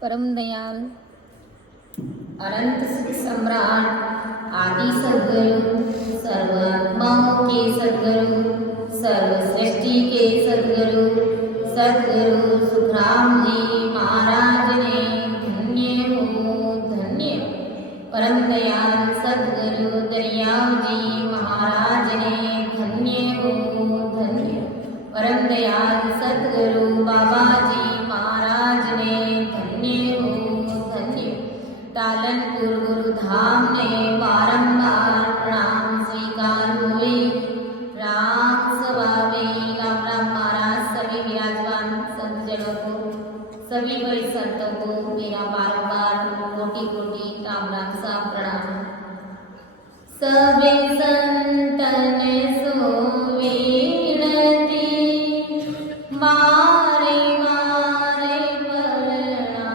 परम दयाल अनंत सुख सम्राट आदि सद्गुरु सर्वात्माओं के सद्गुरु सर्व सृष्टि के सद्गुरु सद्गुरु सुखराम जी महाराज ने धन्य हो धन्य। परम दयाल सद्गुरु दरियाव जी महाराज ने धन्य हो धन्य। परम दयाल सद्गुरु बाबा जी महाराज ने धन्य हो धन्य। तालनपुर गुरुधाम ने बारंबार प्रणाम स्वीकार हुए। राम सभावे राम राम महाराज सभी विराजमान संतजनों को सभी बड़े संतों को मेरा बारंबार कोटि कोटि राम राम सा प्रणाम। सबे संतन सो विनती मारे मारे प्रणाम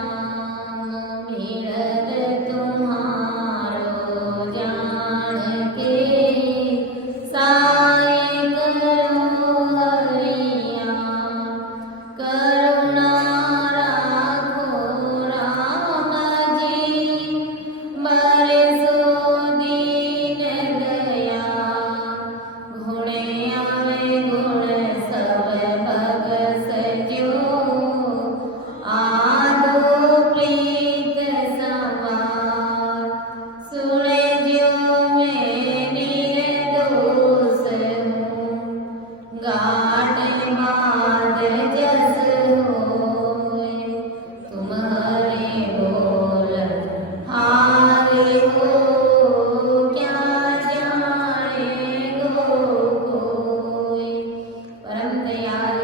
मिलत तुम्हारो जान के साय करो हरिया करुणा राखो राम जी बरसो दीन दया गुणे आवे गुण सब भग सज्जो आदो प्रीत सवार सुने ज्यो में निर्दोष हूँ गाट माद जस होए तुम्हारे बोल हारे हो क्या जाने गो कोई। परम दयाल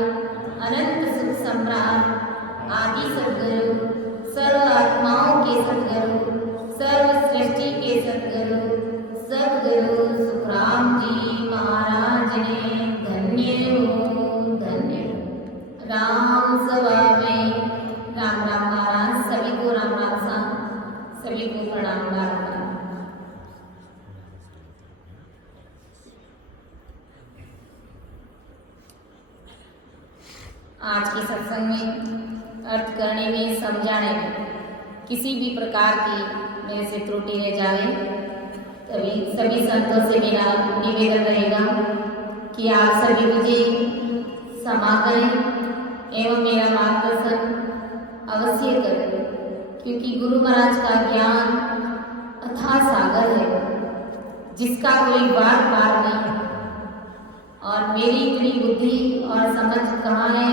अनंत सुख सम्राट आदि सद्गुरु सर्व आत्माओं के सद्गुरु सर्व सृष्टि के सद्गुरु सद्गुरु सुखराम जी महाराज ने धन्य हो धन्य। राम सभा में राम राम महाराज सभी को राम राम सा सभी को प्रणाम बारंबार। आज के सत्संग में अर्थ करने में समझाने में किसी भी प्रकार की मेरे से त्रुटि रह जाए तभी सभी संतों से मेरा निवेदन रहेगा कि आप सभी मुझे क्षमा करें एवं मेरा मार्गदर्शन अवश्य करें, क्योंकि गुरु महाराज का ज्ञान अथाह सागर है जिसका कोई बार पार नहीं है और मेरी इतनी बुद्धि और समझ कहाँ है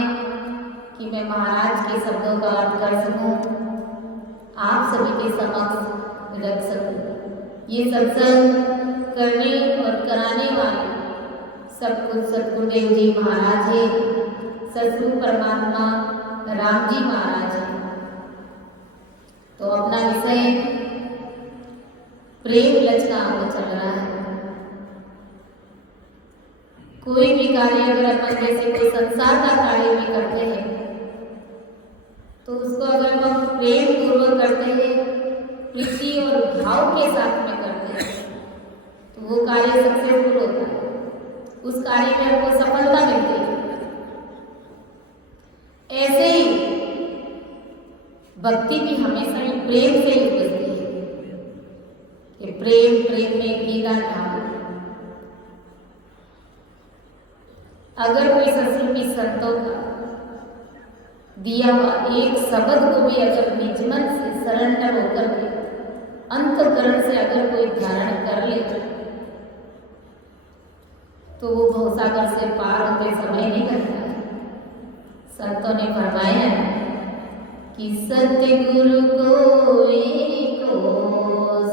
कि मैं महाराज के शब्दों का अर्थ कर सकूं, आप सभी के समक्ष रख सकूं। ये सत्संग करने और कराने वाले सब कुछ सतगुरुदेव जी महाराज है, सतगुरु परमात्मा राम जी महाराज है। तो अपना विषय प्रेम लचका में चल रहा है। कोई भी कार्य अगर अपन जैसे कोई संसार का कार्य भी करते हैं तो उसको अगर हम प्रेम पूर्वक करते हैं, प्रीति और भाव के साथ में करते हैं तो वो कार्य सक्सेसफुल होता है, उस कार्य में हमको सफलता मिलती है। ऐसे ही भक्ति भी हमेशा ही प्रेम से ही उपजती है कि प्रेम प्रेम में गीला धाम। अगर कोई सत्संगी संतों का दिया हुआ एक शब्द को भी अगर निज मन से सरेंडर होकर के अंतःकरण से अगर कोई धारण कर ले तो वो भवसागर से पार होते समय नहीं करता है। संतों ने फरमाया कि सत्य गुरु को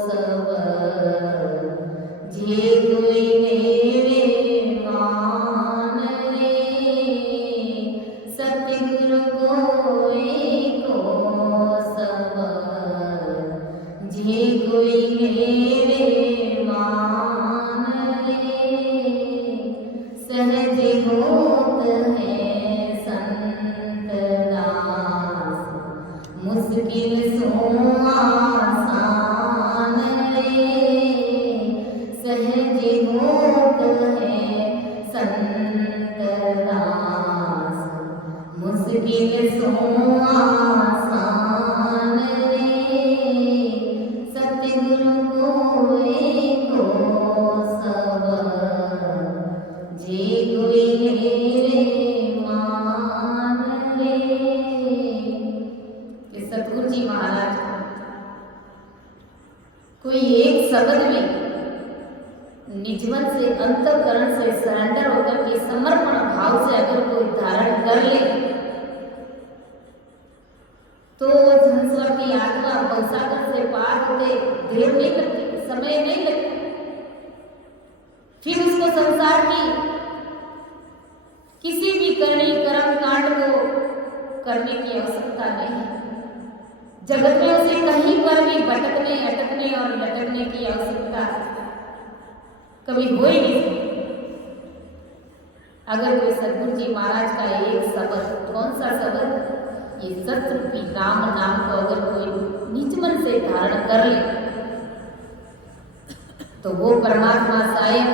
सब जे कोई देवे मान रे, सत्य गुरु को सब जे कोई देवे मान रे, सहज होत है संत दास मुश्किल सो आसान रे, सहज होत है संत दास मुश्किल सो आसान निजमन से, अंतःकरण से सरेंडर होकर के समर्पण भाव से अगर कोई धारण कर ले तो संसार की आत्मा भवसागर से पार होते देर नहीं लगती, समय नहीं लगता। फिर उसको संसार की किसी भी करनी कर्म कांड को करने की आवश्यकता नहीं है। जगत में उसे कहीं पर भी भटकने, अटकने और लटकने की आवश्यकता कभी हो ही नहीं सकती। अगर कोई सदगुरु जी महाराज का एक शब्द, कौन सा शब्द, ये सत्य की राम नाम को अगर कोई निज मन से धारण कर ले तो वो परमात्मा साहेब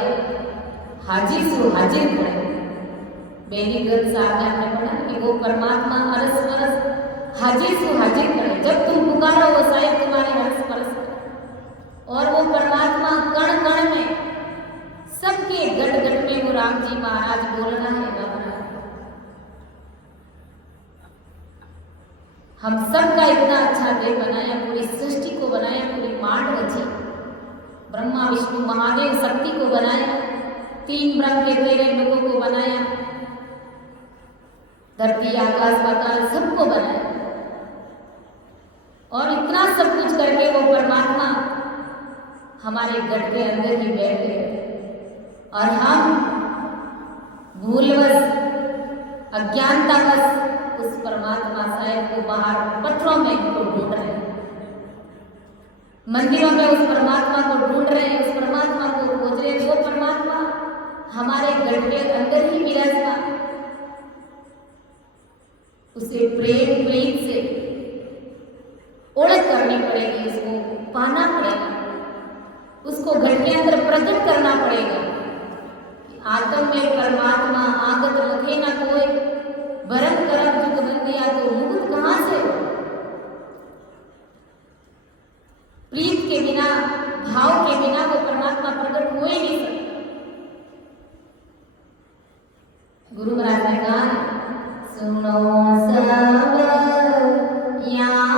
हाजिर सो हाजिर खड़े। बेली ग्रंथ साहब ने आपने पढ़ा कि वो परमात्मा अरस परस हाजिर सो हाजिर खड़े। जब तुम पुकारो वो साहेब तुम्हारे अरस परस खड़े। और वो परमात्मा कण कण में, सबके गट गट में वो राम जी महाराज बोल रहा है, गा रहा है। हम सबका इतना अच्छा देह बनाया, पूरी सृष्टि को बनाया, पूरी मांड रची, ब्रह्मा विष्णु महादेव शक्ति को बनाया, 3 ब्रह्म के 13 लोगों को बनाया, धरती आकाश पाताल सबको बनाया। और इतना सब कुछ करके वो परमात्मा हमारे गट के अंदर ही बैठ गए और हम भूलवश, अज्ञानतावश उस परमात्मा साहेब को बाहर पत्थरों में को ढूंढ रहे हैं, मंदिरों में उस परमात्मा को ढूंढ रहे हैं, उस परमात्मा को खोज रहे हैं। वो परमात्मा हमारे गट के अंदर ही विराजमान। उसे प्रेम प्रीत से ओळख करनी पड़ेगी, उसको पाना पड़ेगा, उसको घर के अंदर प्रकट करना पड़ेगा। आत्म में परमात्मा आगत लखे ना कोई, भरम करम जुग बंदिया तो मुक्त कहां से। प्रीत के बिना, भाव के बिना वो परमात्मा प्रकट हो ही नहीं सकता। गुरु महाराज ने कहा, सुनो सब यहाँ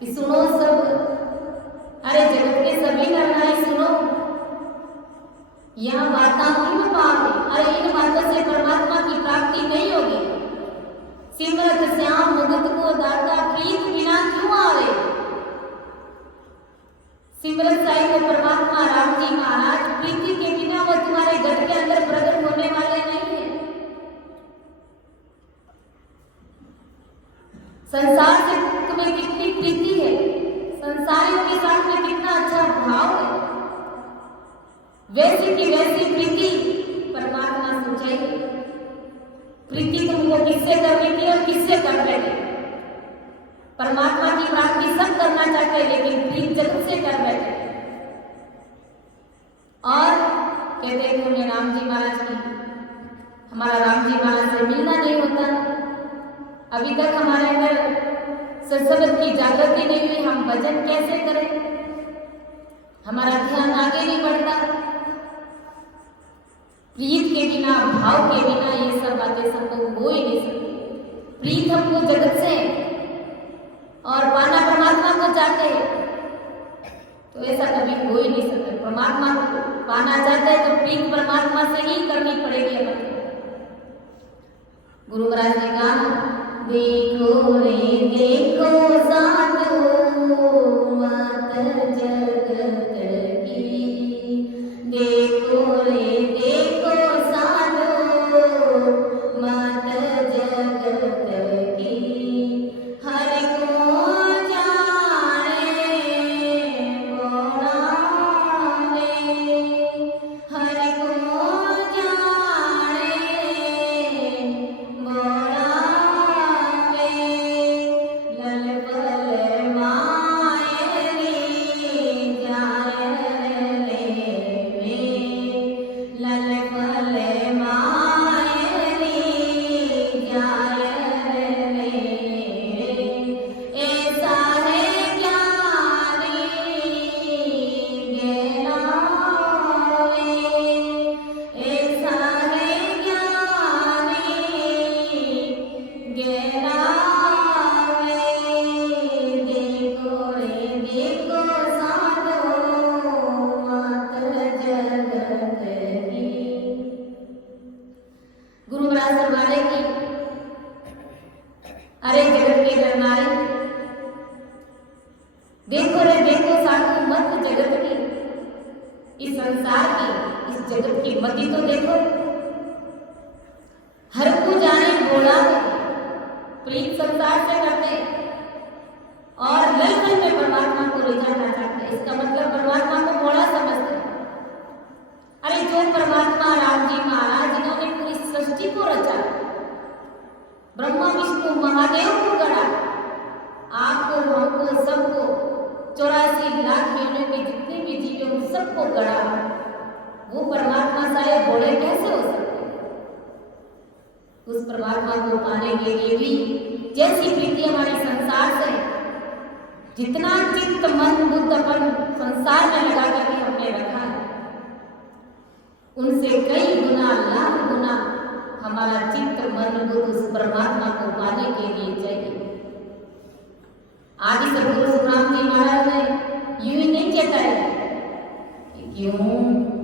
कि सुनो सब, अरे जगत के सभी नरनारी सुनो, यह बातें क्यों पाओगे? अरे इन बातों से परमात्मा की प्राप्ति नहीं होगी। सिमरत श्याम मुकुट को दाता, प्रीत बिना क्यों आवे? सिमरत साहिब को परमात्मा राम जी महाराज, प्रीति के बिना वो तुम्हारे घर के अंदर प्रकट होने वाले नहीं है। संसार से तुम्हें कितनी प्रीति है, संसारियों के साथ में कितना अच्छा भाव है, वैसी की वैसी प्रीति परमात्मा से चाहिए। प्रीति तुमको किससे करनी थी और किससे कर बैठे? परमात्मा की प्राप्ति सब करना चाहते, लेकिन प्रीत जगत से कर बैठे। और कहते हैं हमें राम जी महाराज की, हमारा राम जी महाराज से मिलना नहीं होता। अभी तक हमारे अंदर सत्संग की जागृति नहीं हुई, हम भजन कैसे करें? हमारा ध्यान आगे नहीं बढ़ता। प्रीत के बिना, भाव के बिना ये सब बातें संभव हो ही नहीं सकती। प्रीत हमको जगत से और पाना परमात्मा को चाहते हैं, तो ऐसा कभी हो ही नहीं सकता। परमात्मा को पाना चाहते हैं तो प्रीत परमात्मा से ही करनी पड़ेगी हमें। गुरु महाराज ने कहा, देखो रे देखो साधु मत देखो रे देखो साधु मत जगत की, इस संसार की, इस जगत की मति तो देखो। हर को जाने बोला प्रीत संसार से करते और लय में परमात्मा को ले जाना चाहते। इसका मतलब परमात्मा को भोला समझते। अरे जो परमात्मा राम जी महाराज जिन्होंने पूरी सृष्टि को रचा, ब्रह्मा विष्णु महादेव को गढ़ा, आपको हमको सबको 84 लाख योनियों के जितने भी जीव हैं उन सबको गढ़ा, वो परमात्मा सारे भोले कैसे हो सकते? उस परमात्मा को पाने के लिए भी जैसी प्रीति हमारे संसार से, जितना चित्त मन बुद्ध अपन संसार में लगा करके हमने रखा है, उनसे कई गुना लाख गुना हमारा चित्त मन बुद्ध उस परमात्मा को पाने के लिए चाहिए। आदि सदगुरु सुखराम जी महाराज ने यूं ही नहीं चेताया कि क्यों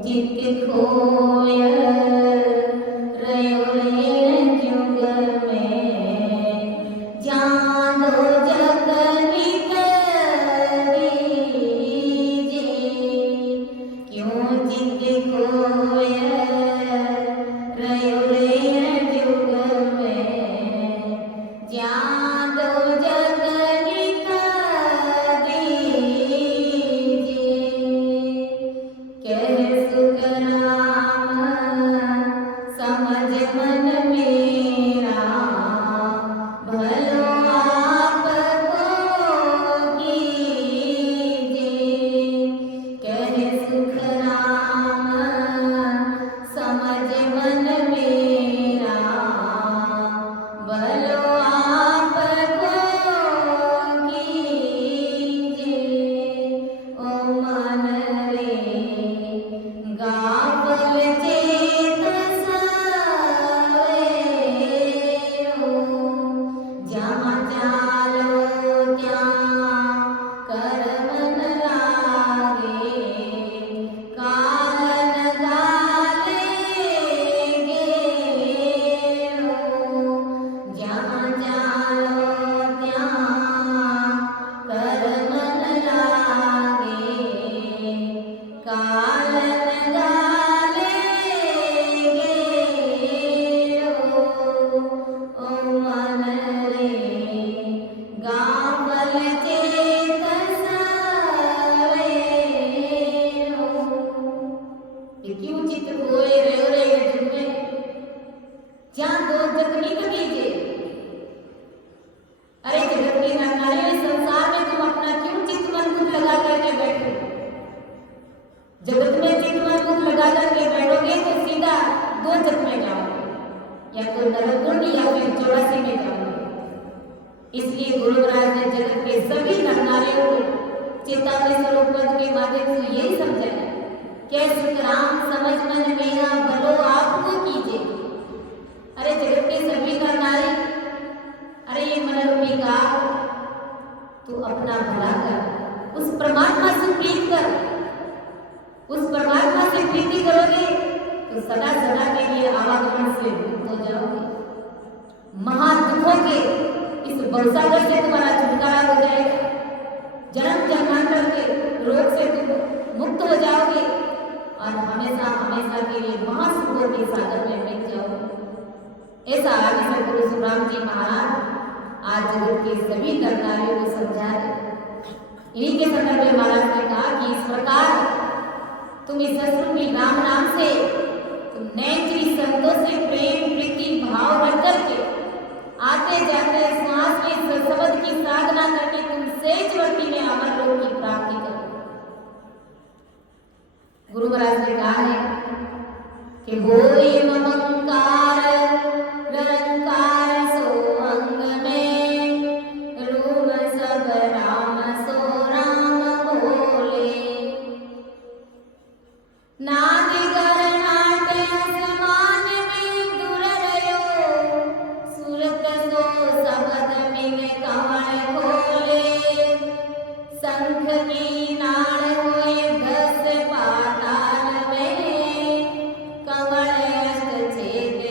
चित्त खोया रयो रे जुग में, जानो जग निकली जी, क्यों चित्त खोया रयो रे जुग में, जानो जग इसलिए गुरु महाराज ने जगत के सभी नर नारियों को चेतावनी स्वरूप पद के माध्यम से यही समझाया कि सुखराम समझ मन मेरा भलो आपको कीजिए। अरे जगत के सभी नर नारी, अरे ये मनरूपी का तू अपना भला कर, उस परमात्मा से प्रीत कर, उस परमात्मा से प्रीति करोगे तो सदा सदा के लिए आवागमन से मुक्त हो जाओगे। महादुखों के इस भवसागर से तुम्हारा छुटकारा हो जाएगा। जन्म जन्मांतर के रोग से तुम मुक्त हो जाओगे और हमेशा हमेशा के लिए महासुखों के सागर में मिल जाओगे। ऐसा आदि सदगुरु सुखराम जी महाराज आज जगत के सभी नर नारियों को समझा रहे। इन्हीं के संदर्भ में महाराज ने कहा कि इस प्रकार तुम इस रूपी राम नाम से तुम नैत्री संतों से प्रेम प्रीति भाव रख करके आते जाते श्वास के शब्द की साधना करके तुम सेजवर्ती में अमर लोक की प्राप्ति करो। गुरु महाराज ने कहा है कि होय ममंकार निरंकार सो अंग में, रूम सब राम सो राम बोले, नाद कर नाटे आसमान में दूर रहो, सूरत सो शब्द में कमल खोले, शंख की नाड़ होए 10 पाताल में, कमल अष्ट छेद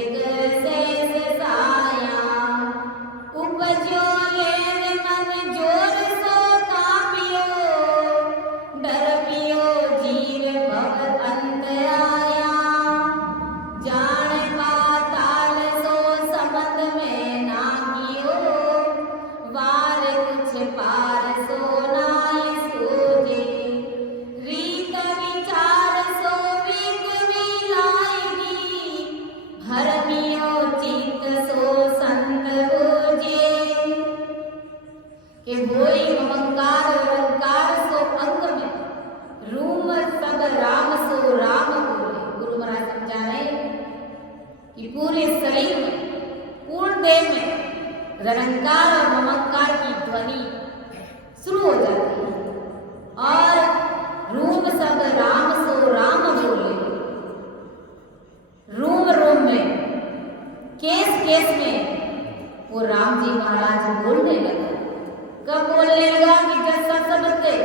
शेष साया, उपजो लेन मन जोर सो कापियो, ररंकार और ममंकार की ध्वनि शुरू हो जाती है और रूम सब राम सो राम बोले। रूम रूम में, केस केस में वो राम जी महाराज बोलने लगा। कब बोलने लगा कि जब सब समझ गए,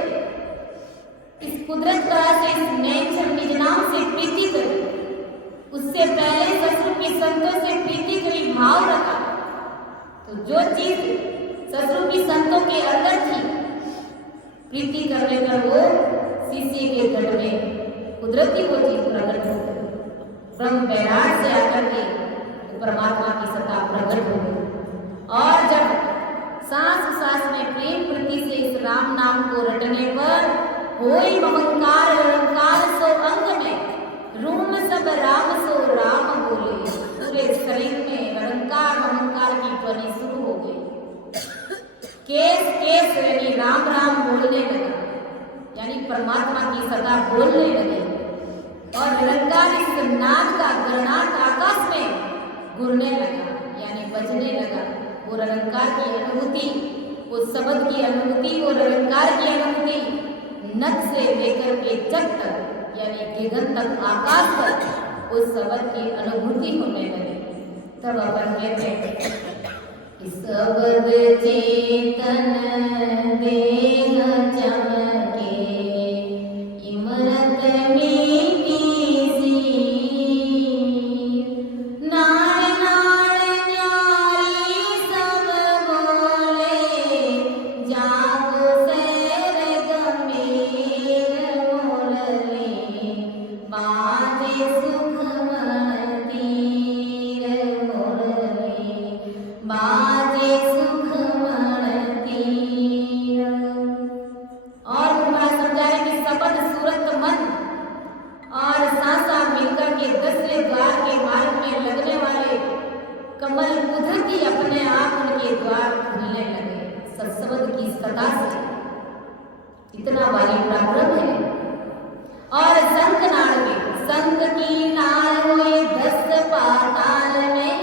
इस कुदरत का से इस नेचर निज नाम से प्रीति करी, उससे पहले ससुर की संतों से प्रीति करी भाव रखा। तो जो चीज ससुर की संतों के अंदर थी, प्रीति करने पर वो शीशे के घट में कुदरती वो चीज प्रकट हो गई। ब्रह्म बैराग से आकर के परमात्मा की सत्ता प्रकट हो गई। और जब सांस सांस में प्रेम प्रीति से इस राम नाम को रटने पर होई ममंकार रंकार सो अंग में, रूम सब राम सो राम बोले। पूरे शरीर में रंकार ममंकार की ध्वनि शुरू हो गई। केस केस यानी राम राम बोलने लगा, यानी परमात्मा की सत्ता बोलने लगे। और निरंकार इस नाद का गणनाथ आकाश में घूरने लगा, यानी बजने लगा। वो निरंकार की अनुभूति, उस शब्द की अनुभूति, वो निरंकार की अनुभूति नख से लेकर के जग तक, यानी गगन तक, आकाश तक उस शब्द की अनुभूति होने लगे। तब अपन कहते हैं शब्द चेतन देह चमके, इमरत मीठी सी, नाड़ नाड़ न्यारी सब बोले, जागो सैर गंभीर मोरले, बाजे सुख मन तीर मोरले, बाजे सुख मन तीर। और तुम्हारा समझाए कि शब्द सूरत मन और सांसा मिलकर के दसवें द्वार के मार्ग में लगने वाले कमल कुदरती अपने आप उनके द्वार खुलने लगे। शब्द की सत्ता से इतना वाली पराक्रम है। और संत नाड़ में, संत की नाड़ हुए 10 पाताल में,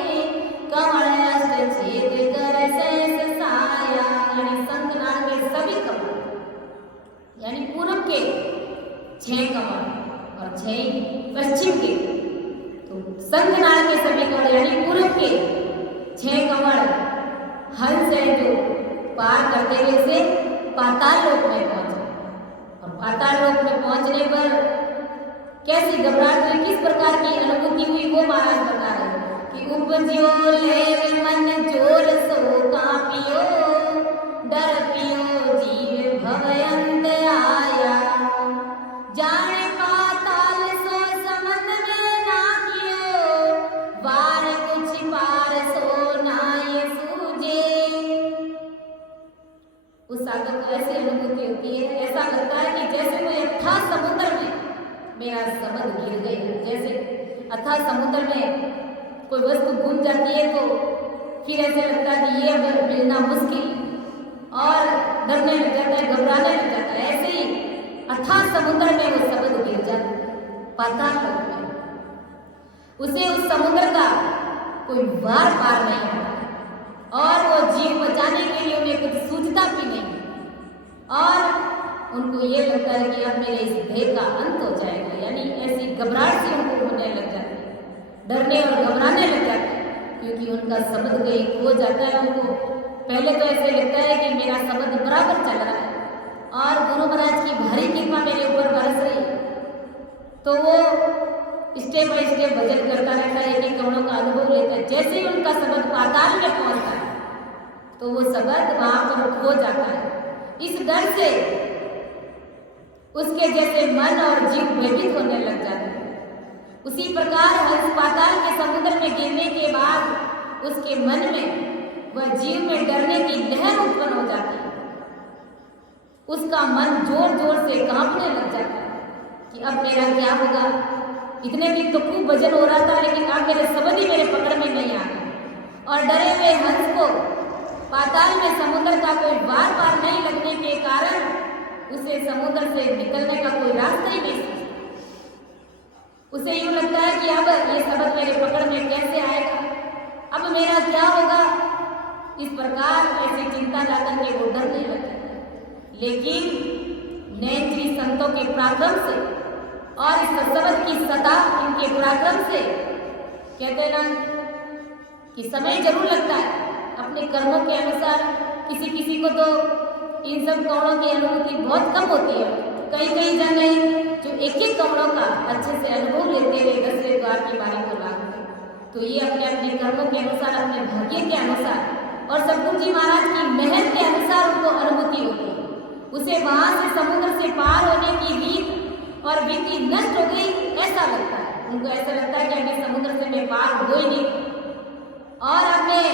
कमल अष्ट छेद कर शेष साया। यानी संत नाड़ के सभी कमल, यानी पूरब के 6 कमल और 6 पश्चिम के, तो संत नाड़ के सभी कमल यानी पूरब के 6 कमल हंस है जो पार करते हुए से पाताल लोक में पहुंचे। और पाताल लोक में पहुंचने पर कैसी घबराहट हुई, किस प्रकार की अनुभूति हुई, वो महाराज बता रहे कि उपजो ले मन जोर सो कापियो, डर पियो जीव भवयंत आया, जाने पाताल सो समंद में ना कियो, वार कुछ पार सो नाय सूझे। उस सागर को ऐसी अनुभूति होती है, ऐसा लगता है कि जैसे कोई अथाह समुद्र में मेरा शब्द गिर गई। जैसे अथाह समुद्र में कोई वस्तु गुम जाती है तो फिर ऐसे लगता है कि ये अब मिलना मुश्किल और डरने लग जाता है, घबराने लग जाता है। ऐसे ही अथाह समुद्र में वो शब्द गिर जाता है पाताल लोक में। उसे उस समुद्र का कोई वार पार नहीं होता और वो जीव बचाने के लिए उन्हें कुछ सूझता भी नहीं और उनको ये लगता है कि अब मेरे इस देह का अंत हो जाएगा। यानी ऐसी घबराहट से उनको होने लग जाती है, डरने और घबराने लग जाते हैं, क्योंकि उनका शब्द कहीं खो जाता है। उनको पहले तो ऐसे लगता है कि मेरा शब्द बराबर चल रहा है और गुरु महाराज की भारी कृपा मेरे ऊपर बरस रही है, तो वो स्टेप बाय स्टेप भजन करता रहता है, एक कमलों का अनुभव लेता है। जैसे ही उनका शब्द पाताल में पहुंचता है तो वो शब्द वहां पर खो जाता है। इस डर से उसके जैसे मन और जीव भयभीत होने लग जाते हैं। उसी प्रकार हंस पाताल के समुद्र में गिरने के बाद उसके मन में वह जीव में डरने की लहर उत्पन्न हो जाती है। उसका मन जोर जोर से कांपने लग जाता है कि अब मेरा क्या होगा। इतने दिन तो खूब भजन हो रहा था, लेकिन अब मेरे शब्द ही मेरे पकड़ में नहीं आ गए। और डरे हुए हंस को पाताल में समुद्र का कोई वार पार नहीं लगने के कारण उसे समुद्र से निकलने का कोई रास्ता ही नहीं। उसे यूं लगता है कि अब ये शब्द मेरे पकड़ में कैसे आएगा, अब मेरा क्या होगा। इस प्रकार ऐसी चिंता जाकर के वो डरने लगता है। लेकिन नैन श्री संतों के पराक्रम से और इस शब्द की सता इनके पराक्रम से कहते हैं ना कि समय जरूर लगता है अपने कर्मों के अनुसार। किसी किसी को तो इन सब कौड़ों की अनुभूति बहुत कम होती है। कई कई जन हैं जो एक एक कौड़ों का अच्छे से अनुभव लेते हुए 10वें द्वार की बारी को लागते। तो ये अपने अपने कर्मों के अनुसार, अपने भाग्य के अनुसार और सतगुरु जी महाराज की मेहनत के अनुसार उनको अनुभूति होती है। उसे वहां से समुद्र से पार होने की रीत और विधि नष्ट हो गई ऐसा लगता है। उनको ऐसा लगता है कि अभी समुद्र से मैं पार हो ही नहीं और अब मैं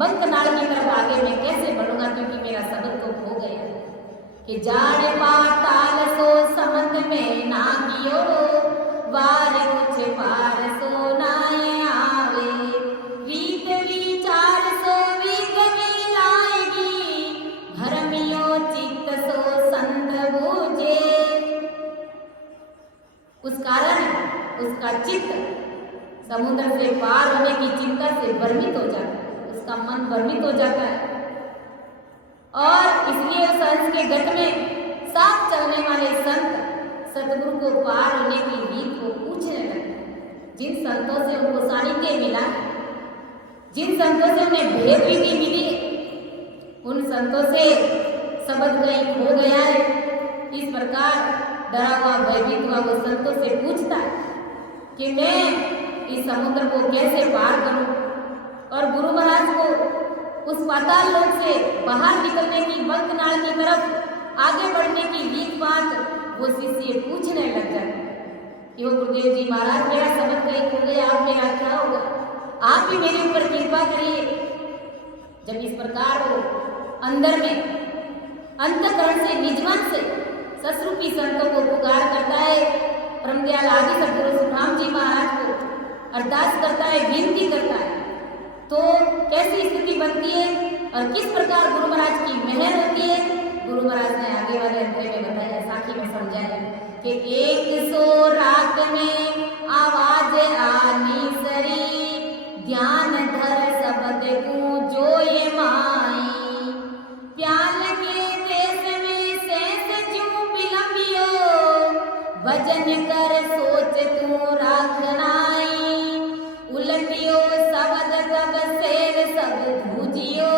बंकनाल की तरफ आगे मैं कैसे बढ़ूंगा, क्योंकि मेरा सबद तो हो गया कि जाड़ पाताल सो समंद में ना कियो वार कुछ पार सो नाए आवे रीत विचार सो विग में लाएगी भरमियो चित्त सो संत बूझे। उस कारण उसका चित्त समुद्र से पार होने की चिंता से भ्रमित हो जाता है, उसका मन भ्रमित हो जाता है और इसलिए उस हंस के गट में साथ चलने वाले संत सतगुरु को पार होने की रीत को पूछने लगते। जिन संतों से उनको सानिध्य मिला, जिन संतों से उन्हें भेद विधि मिली, उन संतों से शब्द कहीं खो गया है। इस प्रकार डरा हुआ भयभीत हुआ वो संतों से पूछता है कि मैं इस समुद्र को कैसे पार करूं और गुरु महाराज को उस पाताल लोक से बाहर निकलने की बंकनाल की तरफ आगे बढ़ने की रीत बात वो शिष्य पूछने लग जाते कि वो गुरुदेव जी महाराज मेरा शब्द कहीं खो गया, आप मेरा क्या होगा, आप ही मेरे ऊपर कृपा करिए। जब इस प्रकार वो अंदर में अंतकरण से निजमन से ससरूपी संतों को पुकार करता है, परमदयाल आदि सद्गुरु सुखराम जी महाराज को अरदास करता है, विनती करता है, तो कैसी स्थिति बनती है और किस प्रकार गुरु महाराज की मेहर होती है, गुरु महाराज ने आगे वाले अंतरे में बताया, साखी में समझाया कि 100 रात में आवाज आनी सरी ध्यान धर शब्द गूंजो ये माई प्याल के देश में शेष ज्यों बिलंबियो भजन कर सोच तू राखनाई उलटियो शब्द तब शेर सब धूजियो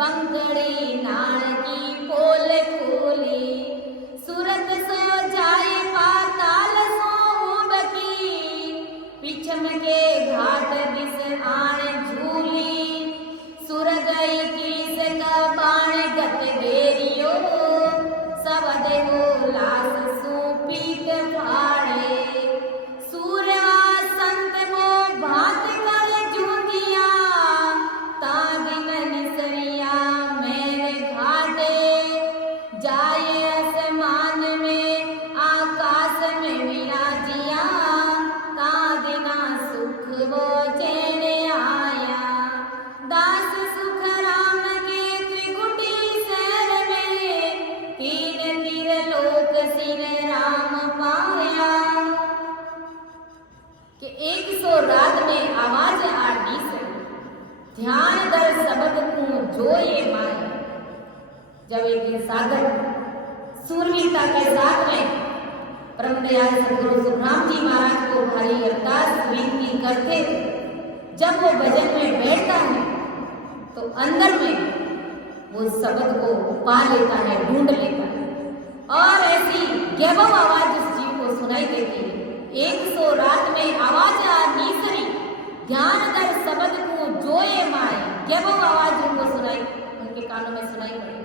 बंकड़ी नाल की पोल खोली सूरत सो जाए पाताल सो बकी पिछम के घाट दिस आण झूली सुर गई किस का बाण गत देरियो सबद हो लास सो पीत फाड़े सूर्य संत को भात कर जूंदिया तागिन निसरिया मेरे घाटे जाए आसमान में आकाश में विराजिया तागिना सुख वो चैन आया दास सुख राम के त्रिकुटी शहर में तीन तीर लोक सिर राम पाया कि 100 रात में आवाज आटी से ध्यान दर शब्द को जो ये माए। जब एक दिन साधक सूरवीरता के साथ में परमदयाल सद्गुरु सुखराम जी महाराज को भारी अरदास विनती करते, जब वो भजन में बैठता है तो अंदर में वो शब्द को पा लेता है, ढूंढ लेता है और ऐसी गैबव आवाज उस जीव को सुनाई देती है। 100 रात में आवाज नीसरी ध्यान दर शब्द को जोए माए, गैबव आवाज उनको सुनाई, उनके कानों में सुनाई पड़ी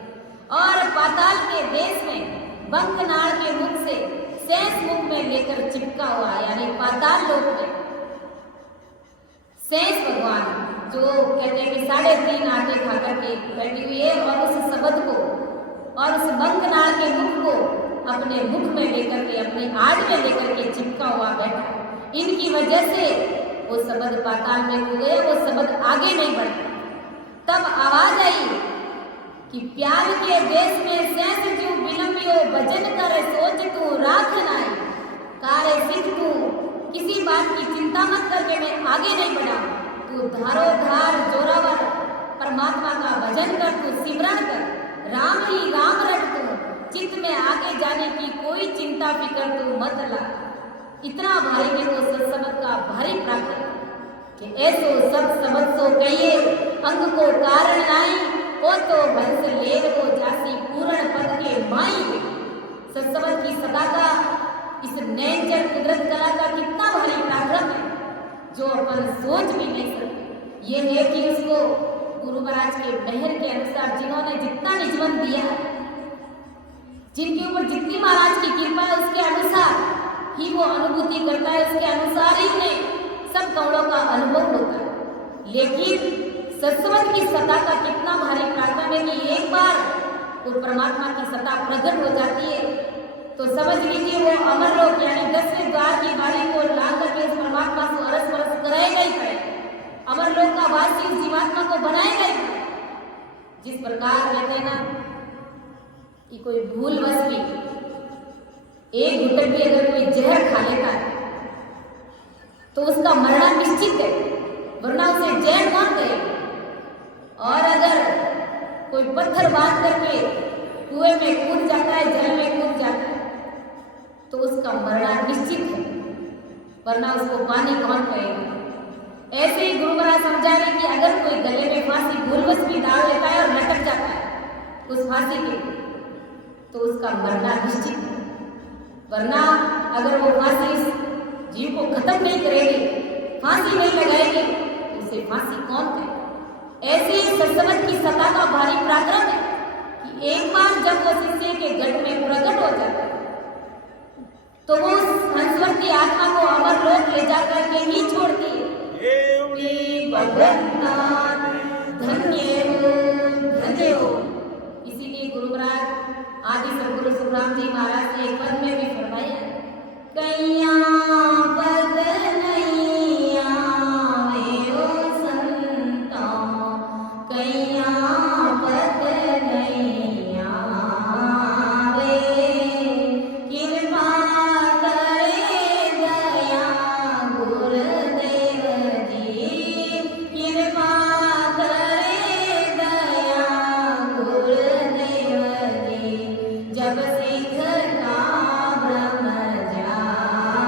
और पाताल के देश में बंकनाल के मुख से शेष मुख में लेकर चिपका हुआ, यानी पाताल लोक में शेष भगवान जो कहते हैं कि 3.5 आटे खा करके बैठी हुई है और उस शब्द को और उस बंकनाल के मुख को अपने मुख में लेकर के, अपनी आड़ में लेकर के चिपका हुआ बैठा। इनकी वजह से वो शब्द पाताल में हो गए, वो शब्द आगे नहीं बढ़ता। तब आवाज आई कि प्याल के देश में शेष जो विलंबियो भजन कर सोच तू राख नाई कार्य सिद्ध तू किसी बात की चिंता मत करके मैं आगे नहीं बढ़ा, तू धारो धार जोरावर पर चित्त में आगे जाने की कोई चिंता फिकर तू मत ला। इतना भारी में तो सत्संग का भारी प्राप्त कि ऐसो सब समझ सो कहिए अंग को कारण नाई ओ तो भंस ले वो जासी पूर्ण पद के माई। सत्संग की सदा का इस नैनचर कुदरत कला का कितना भारी पराक्रम है जो अपन सोच भी नहीं सकते। ये है कि उसको गुरु महाराज के मेहर के अनुसार जिन्होंने जितना निजमन दिया है, जिनके ऊपर जितनी महाराज की कृपा है उसके अनुसार ही वो अनुभूति करता है, उसके अनुसार ही उन्हें सब कौड़ों का अनुभव होता है। लेकिन सत्संग की सत्ता का कितना भारी पराक्रम है कि एक बार वो परमात्मा की सत्ता प्रकट हो जाती है तो समझ लीजिए वो अमर लोक यानी 10वें द्वार की बाड़ी को लांग करके उस परमात्मा को अरस परस कराएगा ही करेगा। अमर लोक का वासी उस जीवात्मा को बनाएगा ही। जिस प्रकार कहते हैं ना कि कोई भूलवश भी एक घुटक भी अगर कोई जहर खा लेता है तो उसका मरना निश्चित है, वरना उसे जहर कौन करेगा। और अगर कोई पत्थर बांध करके कुएं में कूद जाता है, जल में कूद जाता है तो उसका मरना निश्चित है, वरना उसको पानी कौन करेगा। ऐसे ही गुरु महाराज समझा रहे कि अगर कोई गले में फांसी भूलवश भी डाल लेता है और लटक जाता है उस फांसी के तो उसका मरना निश्चित है, वरना अगर वो फांसी इस जीव को खत्म नहीं करेगी, फांसी नहीं लगाएगी तो उसे फांसी कौन करे। ऐसे सत्संग की सत्ता का भारी पराक्रम है कि एक बार जब वो शिष्य के गढ़ में प्रकट हो जाता है तो वो हंसवती आत्मा को अमर लोक ले जाकर के ही छोड़ती है। धन्य हो। इसीलिए गुरु महाराज आदि सदगुरु सुखराम जी महाराज ने एक पद में भी फरमाया कैया पद नहीं आवे ओ संता, कैया पद नहीं आवे, कृपा करे दया गुरुदेव जी, कृपा करे दया गुरुदेव जी। जब सिद्ध का ब्रह्म जान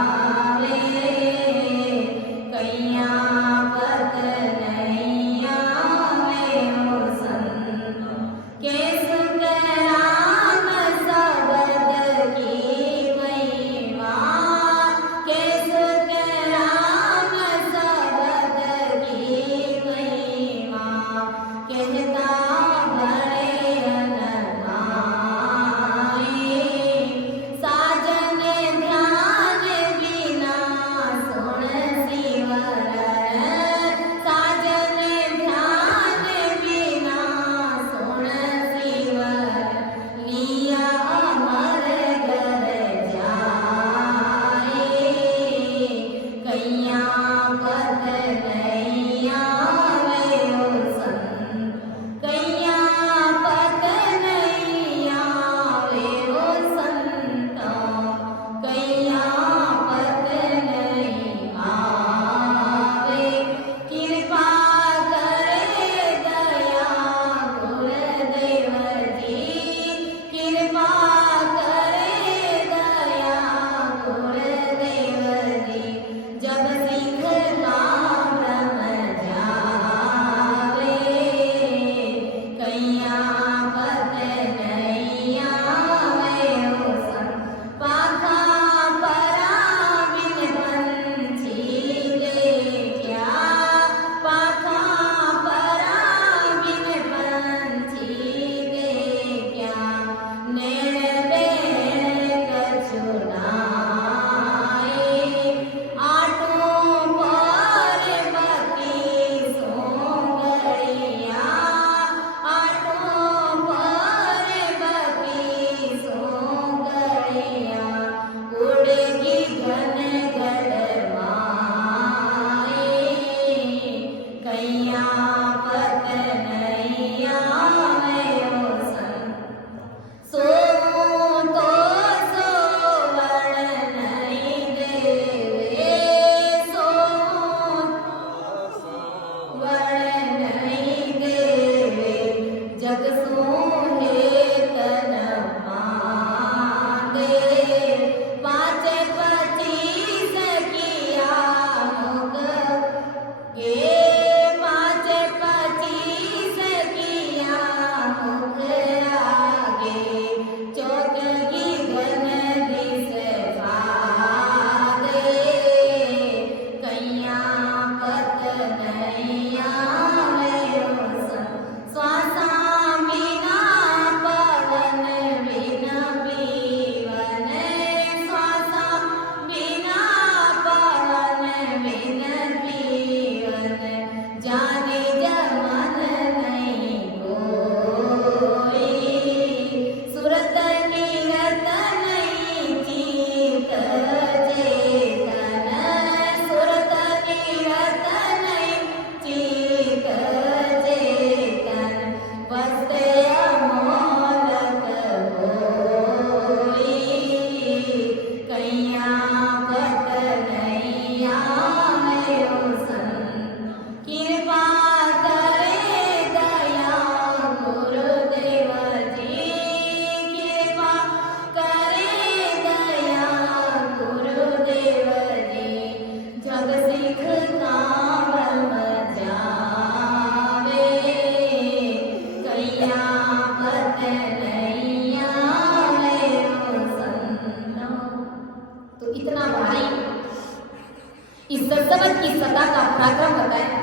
इस सत्संग की सदा का पराक्रम बताया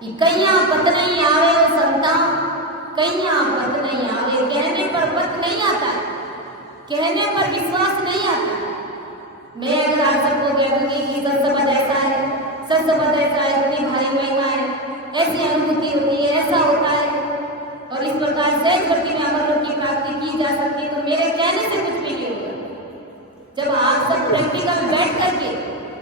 कि कैया पत नहीं आवे वो संता, कैया पत नहीं आवे। कहने पर पत नहीं आता है, कहने पर विश्वास नहीं आता। मैं अगर आप सबको कह दूंगी कि सत्संग ऐसा है, सत्संग ऐसा है, इतनी भारी महिमा है, ऐसी अनुभूति होती है, ऐसा होता है और इस प्रकार से भक्ति में अमर की प्राप्ति की जा सकती है, तो मेरे कहने से कुछ भी नहीं होगा। जब आप सब प्रैक्टिकल बैठ करके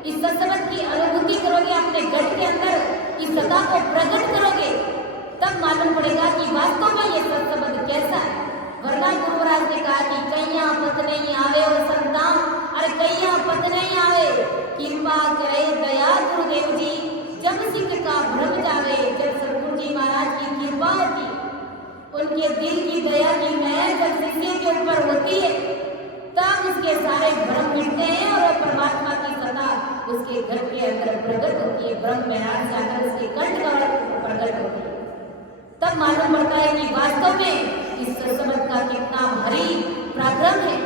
इस सत्संग की अनुभूति करोगे, अपने गट के अंदर इस सत्ता को प्रकट करोगे, तब मालूम पड़ेगा कि वास्तव में ये सत्संग कैसा है। वरना गुरु महाराज ने कहा कि कैया पत नहीं आवे वो संता, अरे कैया पत नहीं आवे, कृपा करे दया गुरुदेव जी, जब सिख का भ्रम जावे। जब सतगुरु जी महाराज की कृपा होती, उनके दिल की दया की महर जब शिष्य के ऊपर होती है, तब उसके सारे भ्रम मिटते हैं और परमात्मा की सत्ता उसके घर के अंदर प्रकट होती है। ब्रह्म महराज जाकर उसके कंठ पर प्रकट होती है। तब मालूम पड़ता है कि वास्तव में इस सत्संग का कितना भारी पराक्रम है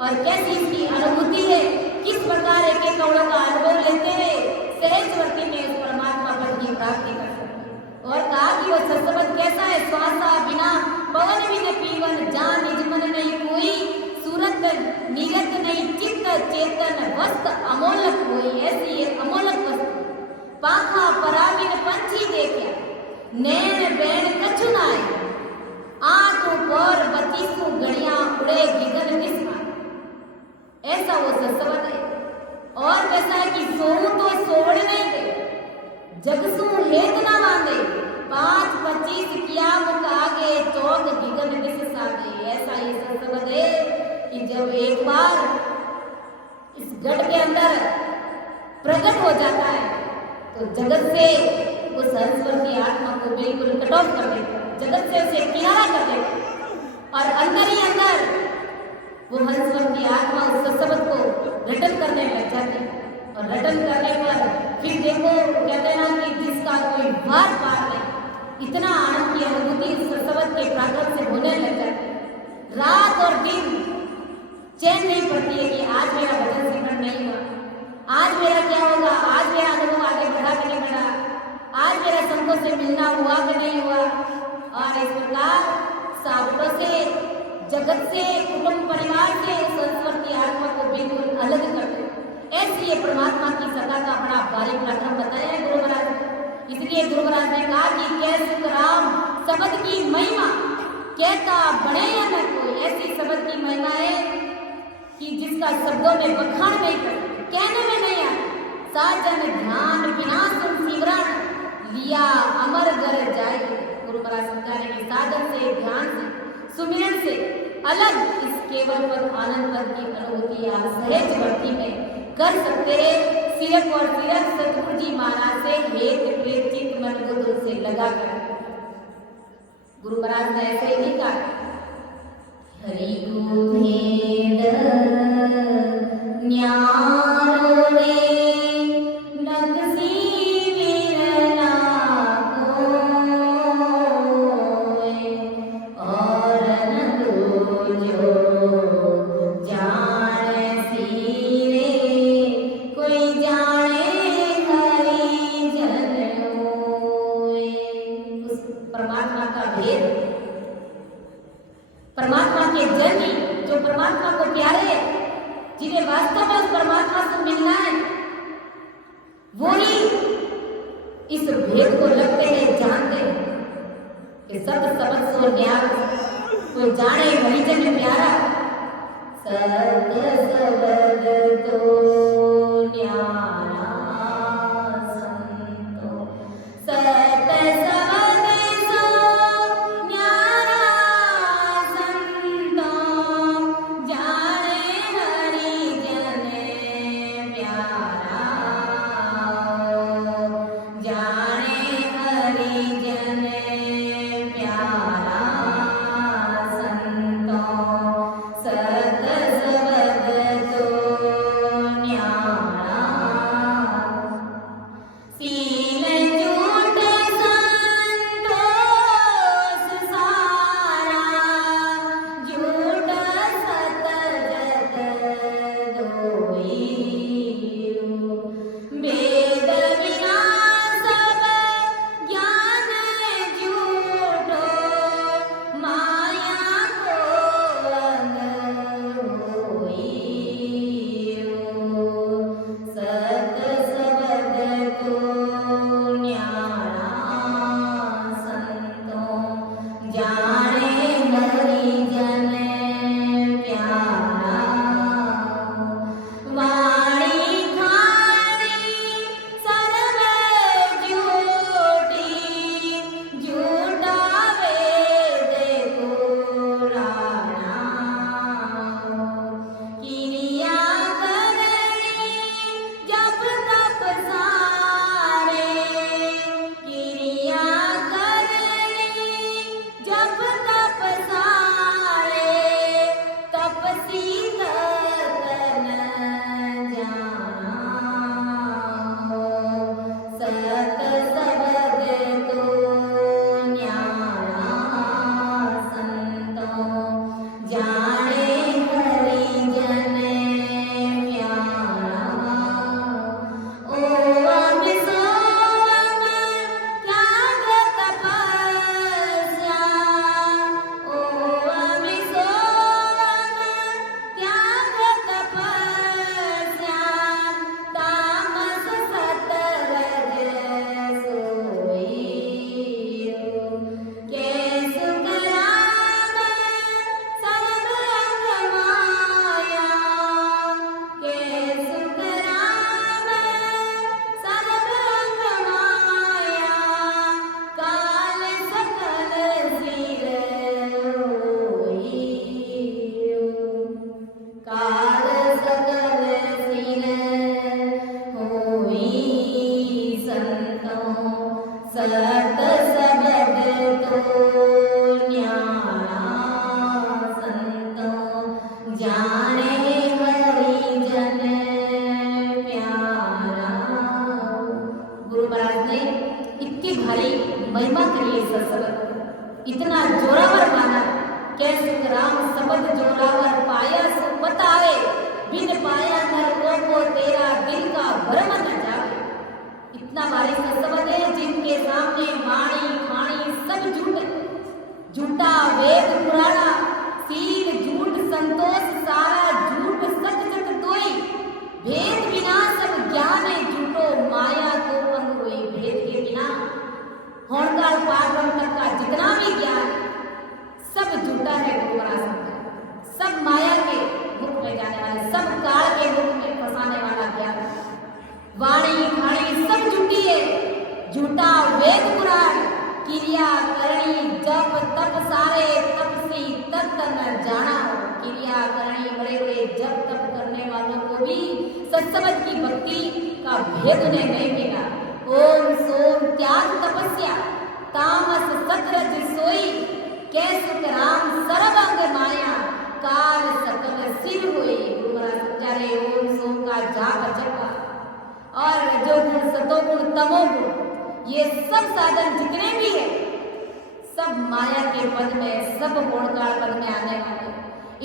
और कैसी इसकी अनुभूति है, किस प्रकार एक एक कौड़ों का अनुभव लेते हुए सहज वर्ती में उस परमात्मा पद की प्राप्ति कर सकते हैं। और कहा कि वो सत्संग कैसा है, श्वासा बिना पवन बिन पीवन, जान निज मन नहीं कोई, सूरत नीरत नहीं चित्त चेतन वस्त अमोलक हुई। ऐसी है अमोलक वस्तु, पाखा पराबिन पंछी देखे, नैन बैण कछु नाय, आंखों पर बतीसु गड़िया उड़े गिगन निस्मा। ऐसा वो सत्संग है। और वैसा है कि सोऊं तो सोड़ नहीं दे, जगसू हेत ना बांधे, 5-25 किया मुख आगे, चौक गिगन निस सागे। ऐसा ये सत्संग है कि जब एक बार इस गढ़ के अंदर प्रकट हो जाता है तो जगत से उस हंसवर की आत्मा को बिल्कुल कट ऑफ कर देता, जगत से उसे किनारा कर देता और अंदर ही अंदर वो हंसवर की आत्मा उस सत्संग को रटन करने लग जाती है। और रटन करने पर फिर देखो कहते हैं ना कि जिसका कोई बार पार नहीं, इतना आनंद की अनुभूति इस सत्संग के पराक्रम से होने लग जाती है। रात और दिन चैन नहीं पड़ती है कि आज मेरा भजन सिमरन नहीं हुआ, आज मेरा क्या होगा, आज मेरा अनुभव आगे बढ़ा कि नहीं बढ़ा, आज मेरा संतों से मिलना हुआ कि नहीं हुआ। और इस प्रकार सावटों से, जगत से, कुटुंब परिवार से संस्वर की आत्मा को बिल्कुल अलग कर दो। ऐसी ये परमात्मा की सत्ता का बड़ा भारी पराक्रम बताया है गुरु महाराज ने। इसलिए गुरु महाराज ने कहा कि कै सुख राम शब्द की महिमा, कहता बने या न कोई। ऐसी शब्द की महिमा है कि जिसका शब्दों में बखान नहीं कर, कहने में नहीं आता। साजन ध्यान बिना सुन सिमरन, लिया अमर घर जाए। गुरु महाराज समझा रहे कि साधन से, ध्यान से, सुमिरन से अलग इस केवल पद आनंद पद की अनुभूति आप सहज भक्ति में कर सकते हैं। सिर्फ और सिर्फ सतगुरु जी महाराज से हेत प्रेत चित्त मन बुद्ध से लगा कर। गुरु महाराज ने ऐसे ही नहीं कहा, हरि को भेद ज्ञान रे नगसी विरला कोय, और न दूजो जाने सीरे, कोई जाने हरि जन होय। उस परमात्मा का भेद, परमात्मा के जन ही जो परमात्मा को प्यारे है, जिन्हें वास्तव में उस परमात्मा से मिलना है, वो ही इस भेद को लगते हैं, जानते हैं कि सब सबक सो ज्ञान, कोई जाने वही जन प्यारा। सत सबद तो न्यारा संतो, सत सबद सो न्यारा संतो, जाने हरि जन प्यारा, जाने हरि जन प्यारा संतो, सत सब जाने हरि जन प्यारा। गुरु महाराज ने इतनी भारी महिमा करी है सत्संग, इतना जोरावर माना। कैसे राम शब्द जोरावर पाया सो बताए, बिन पाया नर को तेरा दिल का भ्रम न जाए। इतना भारी सत्संग है जिनके सामने वाणी खाणी सब झूठा वेद पुराना सील झूठ संतोष सारा झूठ सच सच दोई। भेद बिना सब ज्ञान है झूठो माया को अंग हुई। भेद के बिना होनकाल पाठन तक का जितना भी ज्ञान सब झूठा है। गुरु महाराज सब माया के मुख में जाने वाले, सब काल के मुख में फंसाने वाला ज्ञान। वाणी खाणी सब झूठी है, झूठा वेद पुराण क्रिया करणी जप तप सारे तपसी तत्त न जाना। क्रिया करणी बड़े बड़े जप तप करने वालों को भी सत्संग की भक्ति का भेद उन्हें नहीं मिला। ओम सोम त्याग तपस्या तामस सतरज सोई। कैसुक राम सर्वंग माया काल सकल सिर हुई। गुरु महाराज समझा रहे ओम सोम का जाप जपा और रजोगुण सतोगुण तमोगुण ये सब साधन जितने भी है सब माया के पद में, सब होड़काल पद में आने वाले।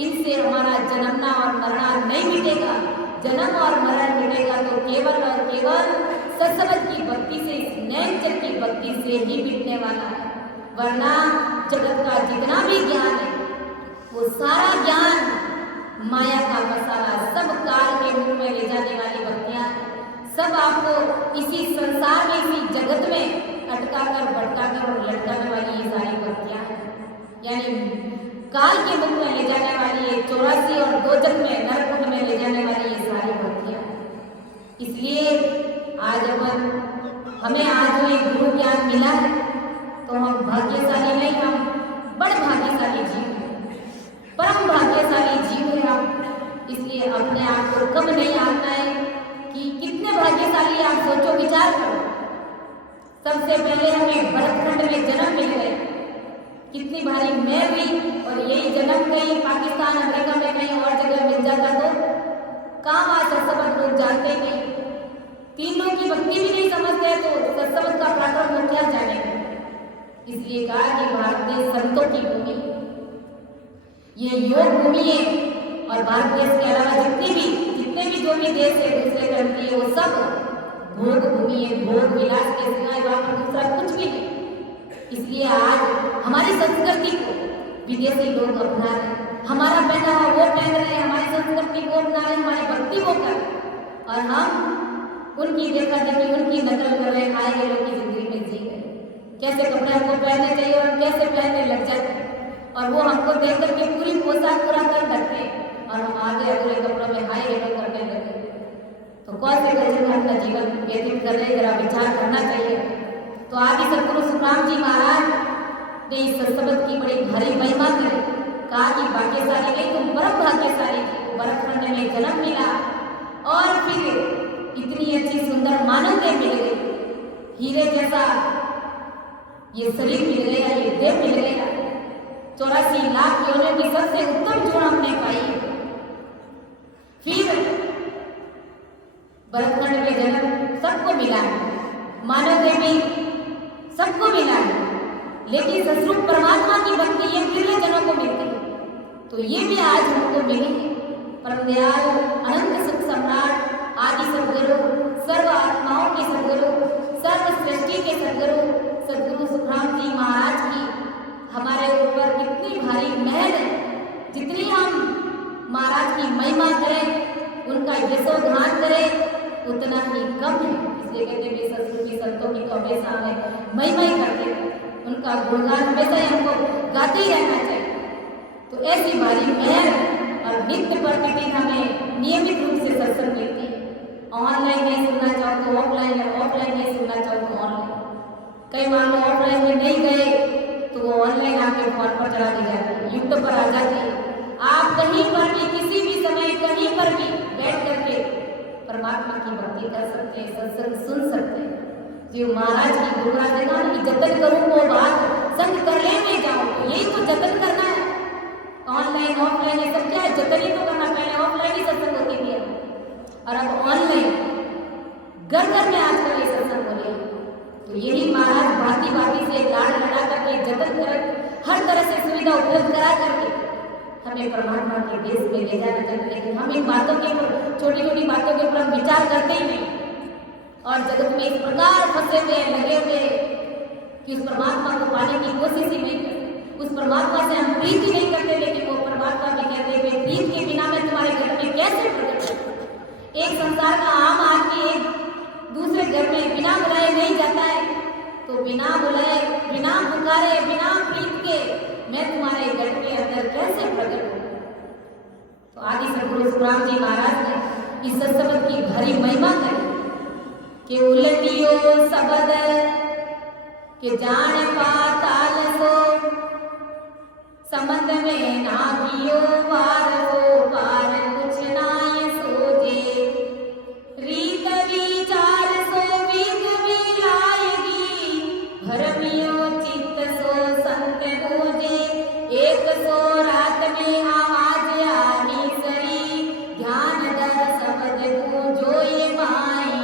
इनसे हमारा जन्मना और मरना नहीं मिटेगा। जन्म और मरण मिटेगा तो केवल और केवल सत्संग की भक्ति से, नैनचर की भक्ति से ही मिटने वाला है। वरना जगत का जितना भी ज्ञान है वो सारा ज्ञान माया का मसाला, सब काल के मुख में ले जाने वाली भक्तियां, सब आपको इसी संसार में, इसी जगत में अटका कर भटका कर और लटकाने वाली ये सारी भक्तियां हैं। यानी काल के मुख में ले जाने वाली ये 84 और दोजख में नरकुंड में ले जाने वाली ये सारी भक्तियां। इसलिए आज हमें आज जो एक गुरु ज्ञान मिला है तो हम भाग्यशाली नहीं, हम बड़ भाग्यशाली जीव हैं, परम भाग्यशाली जीव हैं हम। इसलिए अपने आप को कम नहीं आना है कि कितने भाग्यशाली आप सोचो, विचार करो। सबसे पहले हमें भरतखंड में जन्म मिल गए, कितनी भारी मैं भी और यही जन्म कहीं पाकिस्तान अमेरिका में कहीं और जगह मिल जाता तो काम आज सत्संग लोग जानते नहीं, 3 लोग की भक्ति भी नहीं समझते तो सत्संग का पराक्रम लोग क्या जानेंगे। इसलिए कहा कि भारत देश संतों की भूमि, ये योग भूमि है। और भारत देश के अलावा जितने भी जो भी देश है दूसरे कंट्री है वो सब भोग भूमि है, भोग विलास के सिवाय वहां पर दूसरा कुछ भी नहीं। इसलिए आज हमारी संस्कृति को विदेशी लोग अपना रहे, हमारा पहनावा वो पहन रहे, हमारी संस्कृति को अपना रहे, हमारी भक्ति वो कर रहे और हम उनकी देखा देखी, उनकी नकल कर रहे, आए गए लोग की जिंदगी में जी रहे। कैसे कपड़े हमको पहनने चाहिए और कैसे पहनने लग जाते और वो हमको देख करके पूरी पोशाक पूरा कर रखते और हम आगे अगले कपड़ों में हाई हेलो करने लगे। तो कौन से गजब में अपना जीवन व्यतीत कर रहे, जरा विचार करना चाहिए। तो आगे सतगुरु सुखराम जी महाराज ने इस सत्संग की बड़ी भारी महिमा करी, कहा कि भाग्यशाली नहीं तुम परम भाग्यशाली थी, भरतखंड में जन्म मिला और फिर इतनी अच्छी सुंदर मानव देह मिल गई, हीरे जैसा ये शरीर मिल गया, ये देह मिल गया। 84 लाख योनियों की सबसे उत्तम चूर्ण हमने पाई। फिर भरतखंड में जन्म सबको मिला है, मानव देह भी सबको मिला है, लेकिन ससुर परमात्मा की भक्ति ये बिरले जनों को मिलती है। तो ये भी आज हमको मिली है। परम दयाल अनंत सुख सम्राट आदि सदगुरु, सर्व आत्माओं के सदगुरु, सर्व सृष्टि के सदगुरु सदगुरु सुखराम जी महाराज की हमारे ऊपर कितनी भारी महल है। जितनी हम महाराज की महिमा करें, उनका यशोगान करें, उतना ही कम है। इसलिए कहते हैं ससुर की संतों की तो हमेशा हमें महिमा ही करते हैं, उनका गुणगान हमेशा ही हमको गाते ही रहना चाहिए। तो ऐसी भारी महल और नित्य प्रतिदिन हमें नियमित रूप से सत्संग मिलती है। ऑनलाइन नहीं सुनना चाहो तो ऑफलाइन है, ऑफलाइन नहीं सुनना चाहो तो ऑनलाइन। कई मान लो ऑफलाइन में नहीं गए तो वो ऑनलाइन आपके फोन पर चला दी जाती है, यूट्यूब पर आ जाती है। आप कहीं पर भी किसी भी समय कहीं पर भी बैठ करके परमात्मा की भक्ति कर सकते हैं, सत्संग सुन सकते हैं। जो महाराज की गुरु महाराज ने कहा कि जतन करूं वो बात संग करने में जाऊं, तो यही तो जतन करना है। ऑनलाइन ऑफलाइन ये सब क्या है, जतन ही तो करना। पहले ऑफलाइन ही सत्संग होती थी और अब ऑनलाइन घर घर में आजकल ये सत्संग हो रही है। तो यही महाराज भांति भांति से लाड़ लड़ा करके जतन कर हर तरह से सुविधा उपलब्ध करा करके हमें परमात्मा के देश में ले जाना चाहते। लेकिन हम इन बातों के ऊपर, छोटी छोटी बातों के ऊपर हम विचार करते ही नहीं और जगत में इस प्रकार फंसे हुए लगे हुए कि उस परमात्मा को पाने की कोशिश ही नहीं करते, उस परमात्मा से हम प्रीति नहीं करते। लेकिन वो परमात्मा भी कहते हैं प्रीत के बिना मैं तुम्हारे घर में कैसे प्रकट करूं। एक संसार का आम आदमी एक दूसरे घर में बिना बुलाए नहीं जाता है, तो बिना बुलाए, बिना पुकारे, बिना प्रीत के मैं तुम्हारे घर के अंदर कैसे प्रकट हूं। तो आदि सदगुरु सुखराम जी महाराज ने इस सत्संग की भरी महिमा करी कि उलटियो सबद के जान पाताल सो संबंध में ना कियो पार हो, पार कुछ नाय सोजे रीत विचार सो विग मिलाएगी भरमियो चित्त सो संत पूजे एक सो रात में आवाज आनी सरी ध्यान दर शब्द पूजो ये माई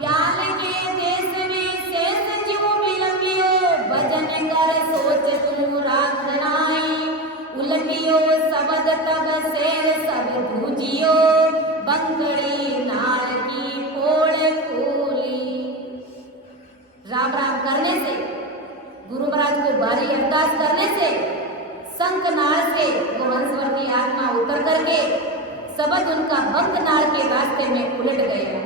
प्याल के देश में शेष जीव विलंबियो भजन कर सोच तू राखनाई उलटियो शब्द तब शेर सब भूजियो बंगड़ी नाल की पोड़ खोली। राम राम करने से, गुरु महाराज को बारी अरदास करने से संक नाल से वो हंसवर्ती आत्मा उतर करके शब्द उनका बंक नाल के रास्ते में उलट गया।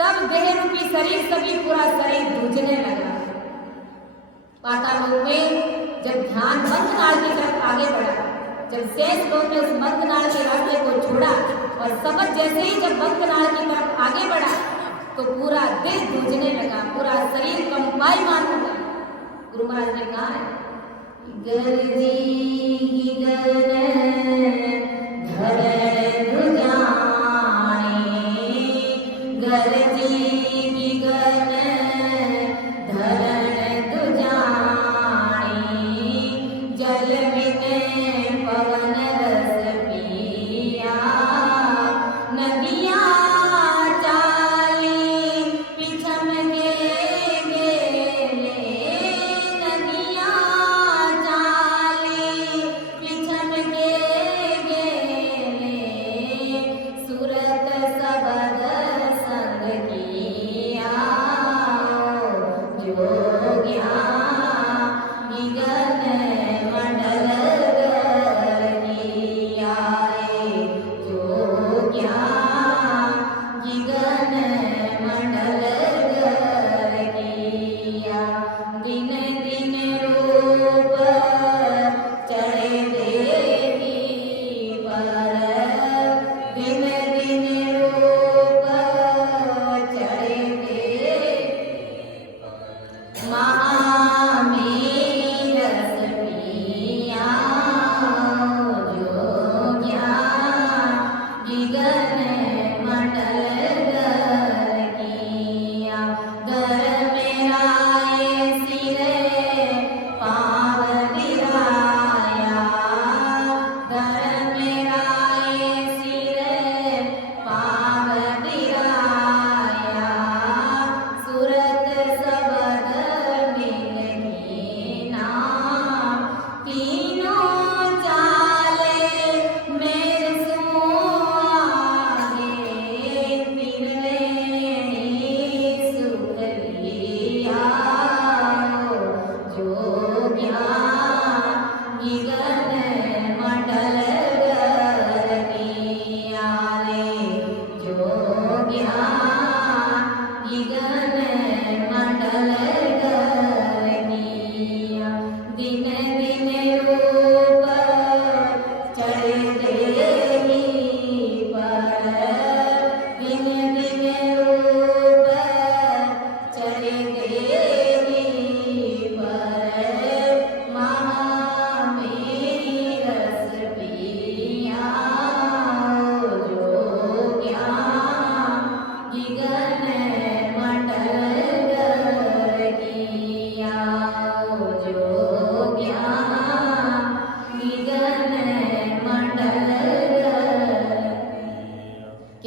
तब देह रूपी शरीर सभी पूरा शरीर दूझने लगा। पाताल लोक में जब ध्यान बंक नाल की तरफ आगे बढ़ा, जब शेष लोक ने उस बंक नाल के रास्ते को छोड़ा और शब्द जैसे ही जब बंक नाल की तरफ आगे बढ़ा तो पूरा देह दूझने लगा, पूरा शरीर कंपायमान हुआ। गुरु महाराज ने कहा है गरजी गगन धरण दुजाने गरजी गगन धरण दुजाने जल बिन पवन रस पिया नदियाँ चाली पिछम के गेले नदियाँ चाली पिछम के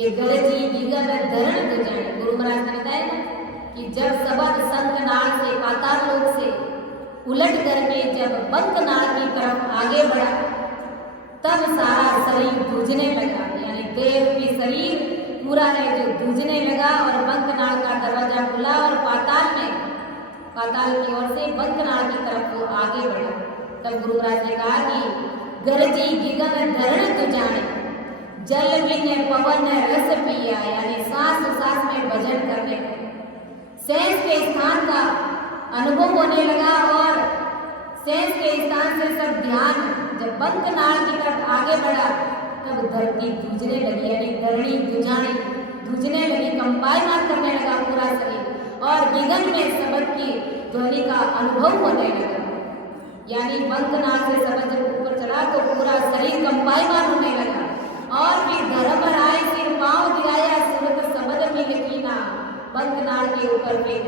कि गरजी गीगन धरण तो जाने। गुरु महाराज ने बताया ना कि जब सबद संत नाल से पाताल लोक से उलट करके जब बंक नाल की तरफ आगे बढ़ा तब सारा शरीर दूझने लगा, यानी देव की शरीर पूरा है जो दूझने लगा और बंक नाल का दरवाजा खुला और पाताल की ओर से बंक नाल की तरफ वो आगे बढ़ा। तब गुरु महाराज ने कहा कि गरजी गीगन धरण तो जाने, जल बिन पवन रस पिया, यानी सांस सांस में भजन करने शेष के स्थान का अनुभव होने लगा और शेष के स्थान से सब ध्यान जब बंक नाल की तरफ आगे बढ़ा तब धरती दूझने लगी, यानी धरणी दूझने लगी, कंपायमान करने लगा पूरा शरीर और गगन में शब्द की ध्वनि का अनुभव होने लगा। यानी बंक नाल से शब्द जब ऊपर चढ़ा तो पूरा शरीर कंपायमान होने लगा और फिर धर्म आए फिर पांव गिराया सूरत शब्द में कीना, बंक नाल के ऊपर फिर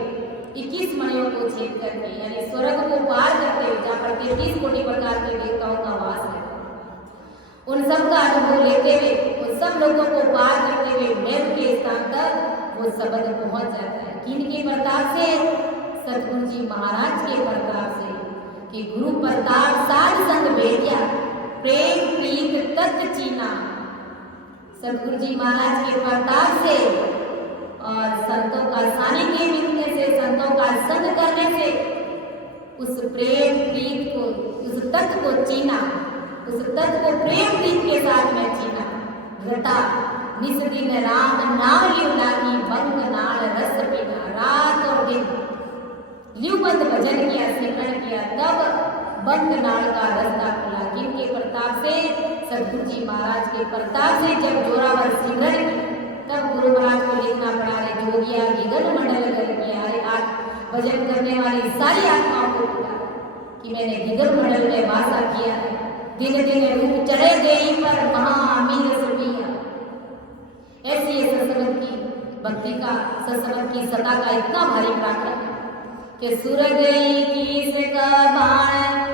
21 मणियों को छेद करके, यानी स्वर्ग को पार करते हुए जहाँ पर 33 कोटि प्रकार के देवताओं का वास है, उन सब का अनुभव लेते हुए उन सब लोगों को पार करते हुए मेघ के स्थान तक वो शब्द पहुंच जाता है। किनके प्रताप से? सतगुरु जी महाराज के प्रताप से, कि गुरु प्रताप साध संग भेदिया प्रेम प्रीत तत्व चीना। सतगुरु जी महाराज के प्रताप से और संतों का सानिध्य मिलने से, संतों का संग करने से उस प्रेम प्रीत को, उस तत्व को चीना, उस तत्व को प्रेम प्रीत के साथ में चीना। घटा निस दिन राम नाम लियो लागी, बंग नाल रस पीना। रात और दिन लियुबंद भजन किया, सिमरन किया, तब बंग नाल का रास्ता खुला। किनके प्रताप से? सतगुरु जी महाराज के प्रताप से जब जोरावर सिमरन की तब गुरु महाराज को लिखना पड़ा, रे जोगिया गगन मंडल कर किया। अरे आज भजन करने वाली सारी आत्माओं को पता कि मैंने गगन मंडल में वासा किया है, दिन दिन रूप चढ़े देई पर महामीर सुनिया। ऐसी सत्संग की भक्ति का, सत्संग की सता का इतना भारी पराक्रम है कि सूरज किसका बाण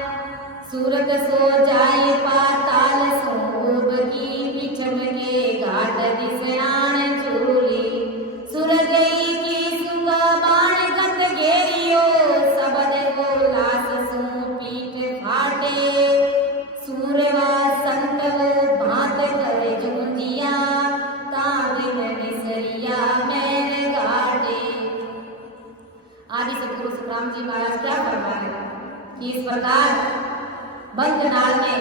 सूरत सो जाए पाताल सोब की पिछम के घाट दिसयान चूली। सूरज की सुगा बाण गत घेरियो सबद को लास सो पीठ फाटे। सूरवा संत वो भात करे जुंजिया ताबिन निसरिया मैन घाटे। आदि सतगुरु सुखराम जी महाराज क्या फरमा रहे कि इस प्रकार बंक नाल में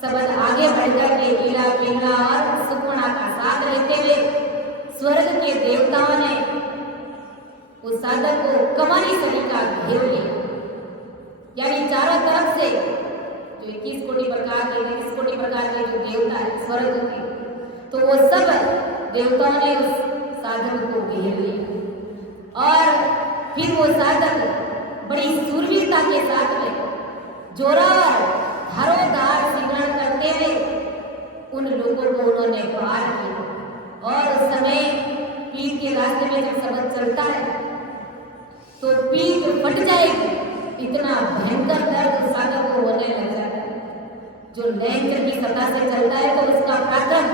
शब्द आगे बढ़कर के लीला पिंगला और सुखमणा का साथ लेते हुए स्वर्ग के देवताओं ने उस साधक को कमानी सभी का घेर लिया, यानी चारों तरफ से जो 21 कोटि प्रकार के 23 कोटि प्रकार के जो देवता है स्वर्ग के, तो वो सब देवताओं ने उस साधक को घेर लिया और फिर वो साधक बड़ी सूरवीरता के साथ में जोरावर हरोदार सिमरन करते हुए उन लोगों को उन्होंने पार किया। और उस समय पीठ के रास्ते में जब शब्द चलता है तो पीठ फट जाएगी, इतना भयंकर दर्द साधक को होने लग जाता है। जो लैंगिक की सत्ता से चलता है तो उसका पराक्रम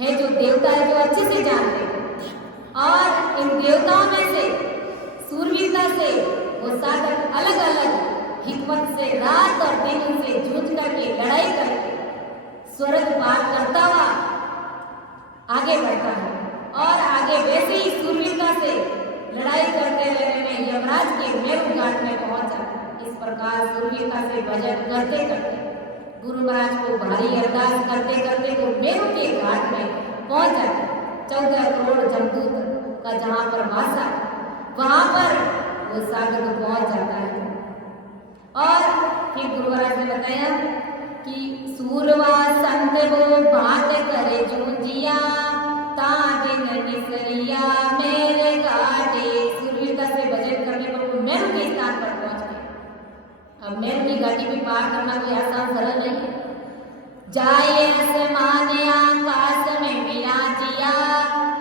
है जो देवता है जो अच्छे से जानते हैं और इन देवताओं में से सूरवीरता से वो साधक अलग अलग हिकमत से रात और दिन उनसे जूझ करके लड़ाई करके स्वर्ग पार करता हुआ आगे बढ़ता है और आगे वैसे ही सूरवीरता से लड़ाई करते रहने में यमराज के मेरु घाट में पहुंच जाता है। इस प्रकार सूरवीरता से भजन करते करते गुरु महाराज को भारी अरदास करते करते वो मेरु के घाट में पहुंच जाता है। 14 करोड़ जमदूत का जहाँ पर वासा वहां पर वो साधक पहुंच जाता है। और फिर गुरु महाराज ने बताया कि सूरवा संत वो बात करे जूझिया तादिन निसरिया मेरे घाटे। सूरवीरता से भजन करने पर वो मेरु के स्थान पर पहुंच गए। अब मेरु की घाटी भी पार करना कोई आसान सरल नहीं है। जाए आसमान आकाश में विराजिया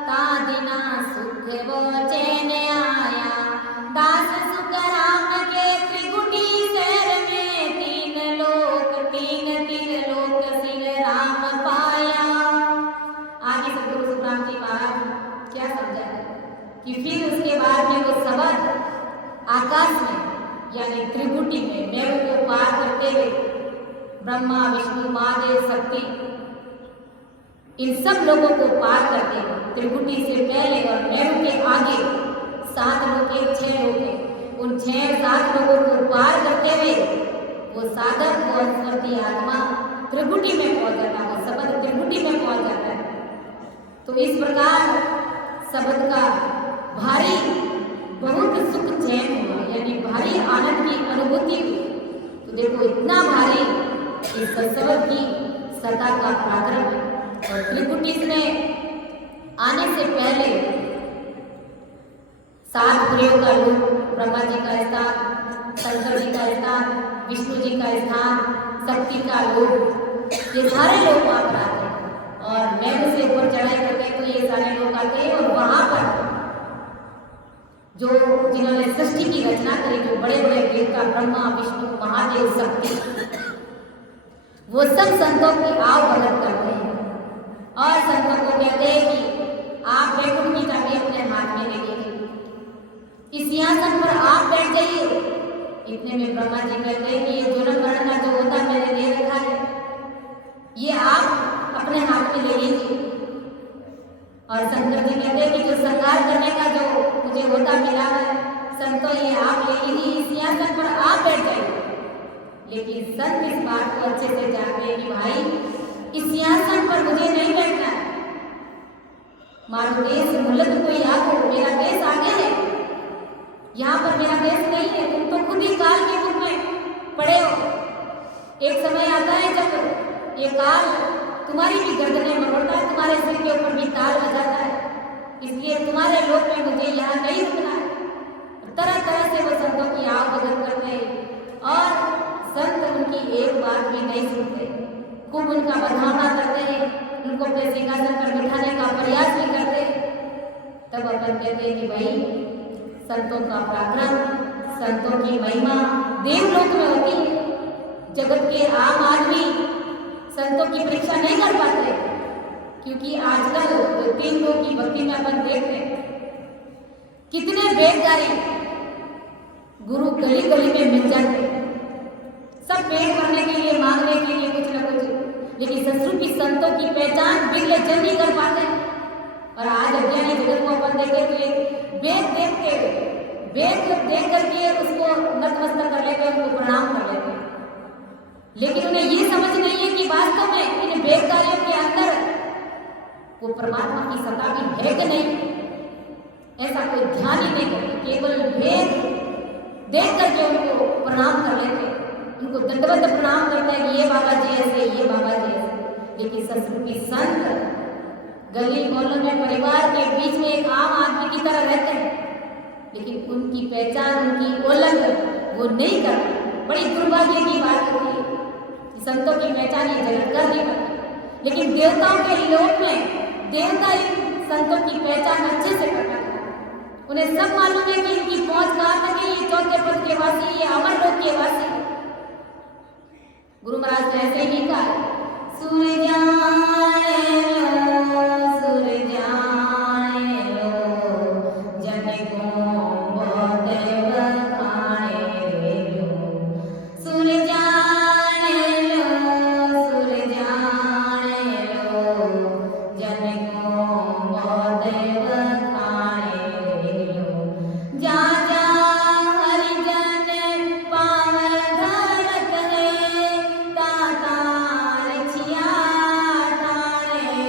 तादिना सुख वो चैन आया। दास सुख राम के त्रिकुटी शहर में तीन लोक सिर राम पाया। आगे राम जी महाराज क्या समझा कि फिर उसके बाद में वो शब्द आकाश में यानी त्रिकुटी में मेरु को पार करते हुए ब्रह्मा विष्णु महादेव शक्ति इन सब लोगों को पार करते हुए त्रिकुटी से पहले और मेरु के आगे 7 लोग 6 लोग उन 6-7 लोगों को पार करते हुए वो साधक वो अंतर्ती आत्मा त्रिकुटी में पहुंच जाता है, वो शब्द त्रिकुटी में पहुंच जाता है। तो इस प्रकार शब्द का भारी बहुत सुख चैन हुआ यानी भारी आनंद की अनुभूति हुई। तो देखो इतना भारी इस शब्द की सत्ता का पराक्रम है। और त्रिकुटी में आने से पहले 7 पुरियों का रूप ब्रह्मा जी का स्थान, शंकर जी का स्थान, विष्णु जी का स्थान, शक्ति का रूप, ये सारे लोग वहां पर आते हैं। और मेरु से ऊपर चढ़ाई करते हैं तो ये सारे लोग आते हैं और वहां पर जो जिन्होंने सृष्टि की रचना करी, जो बड़े बड़े देवता ब्रह्मा विष्णु महादेव शक्ति, वो सब संतों की आव भगत करते हैं और संतों को कहते हैं कि आप वैकुंठ की चाबी अपने हाथ में ले लीजिए, इस सिंहासन पर आप बैठ जाइए। इतने में ब्रह्मा जी कहते हैं कि ये जन्म मरण का जो होता मैंने दे रखा है ये आप अपने हाथ में ले लीजिए। और शंकर जी कहते हैं कि जो संहार करने का जो मुझे होता मिला है संतो ये आप ले लीजिए, इस सिंहासन पर आप बैठ जाइए। लेकिन संत इस बात को अच्छे से जानते हैं कि भाई इस सिंहासन पर मुझे नहीं बैठना है, मारो देश मुल्क कोई आगो, मेरा देश आगे है, यहाँ पर मेरा देश नहीं है। तुम तो खुद ही काल के मुख में पड़े हो। एक समय आता है जब ये काल तुम्हारी भी गर्दनें मरोड़ता है, तुम्हारे सिर के ऊपर भी ताल बजाता है, इसलिए तुम्हारे लोक में मुझे यहाँ नहीं रुकना है। तरह तरह से वो संतों की आव भगत करते हैं और संत उनकी एक बात भी नहीं सुनते, खूब उनका बधावना करते हैं, उनको अपने सिंहासन पर बिठाने का प्रयास भी करते हैं। तब अपन कहते हैं कि भाई संतों का पराक्रम, संतों की महिमा देवलोक में होती है, जगत के आम आदमी संतों की परीक्षा नहीं कर पाते। क्योंकि आजकल जो 3 लोग की भक्ति में अपन देखते हैं कितने वेदकारी गुरु गली गली में मिल जाते, सब पेट भरने के लिए मांगने के लिए कुछ न कुछ, लेकिन ससुर की संतों की पहचान बिगले जन नहीं कर पाते। और आज अज्ञानी जगत को अपन देखे तो वेद देख करके उसको नतमस्तक कर लेते हैं, उनको प्रणाम कर लेते हैं, लेकिन उन्हें ये समझ नहीं है कि वास्तव में इन वेदकारियों के अंदर वो परमात्मा की सत्ता भी है कि नहीं। ऐसा कोई ध्यान ही नहीं करते, केवल वेद देख करके उनको प्रणाम कर लेते, उनको दंडवत प्रणाम करते हैं कि ये बाबा जी ऐसे, ये बाबा जी ऐसे। लेकिन संस्कृति संत गली मोहल्लों में परिवार के बीच में एक आम आदमी की तरह रहते हैं, लेकिन उनकी पहचान उनकी ओलग वो नहीं करते। बड़ी दुर्भाग्य की बात होती है कि संतों की पहचान ये जगत कर नहीं पाते, लेकिन देवताओं के लोक में देवता इन संतों की पहचान अच्छे से कर पाते हैं। उन्हें सब मालूम है कि इनकी पहुंच कहाँ तक है, ये 4थे पद के वासी, ये अमर लोक के वासी। गुरु महाराज ने ऐसे ही कहा, सूर्य जाने लो, सूर्य जाने लो, जन को बहुत बखाने लो। सूर्य जाने लो, सूर्य जाने लो, जन को बहुत बखाने लो। जा जा हरिजन पावन धरत है, तातार छिया तारे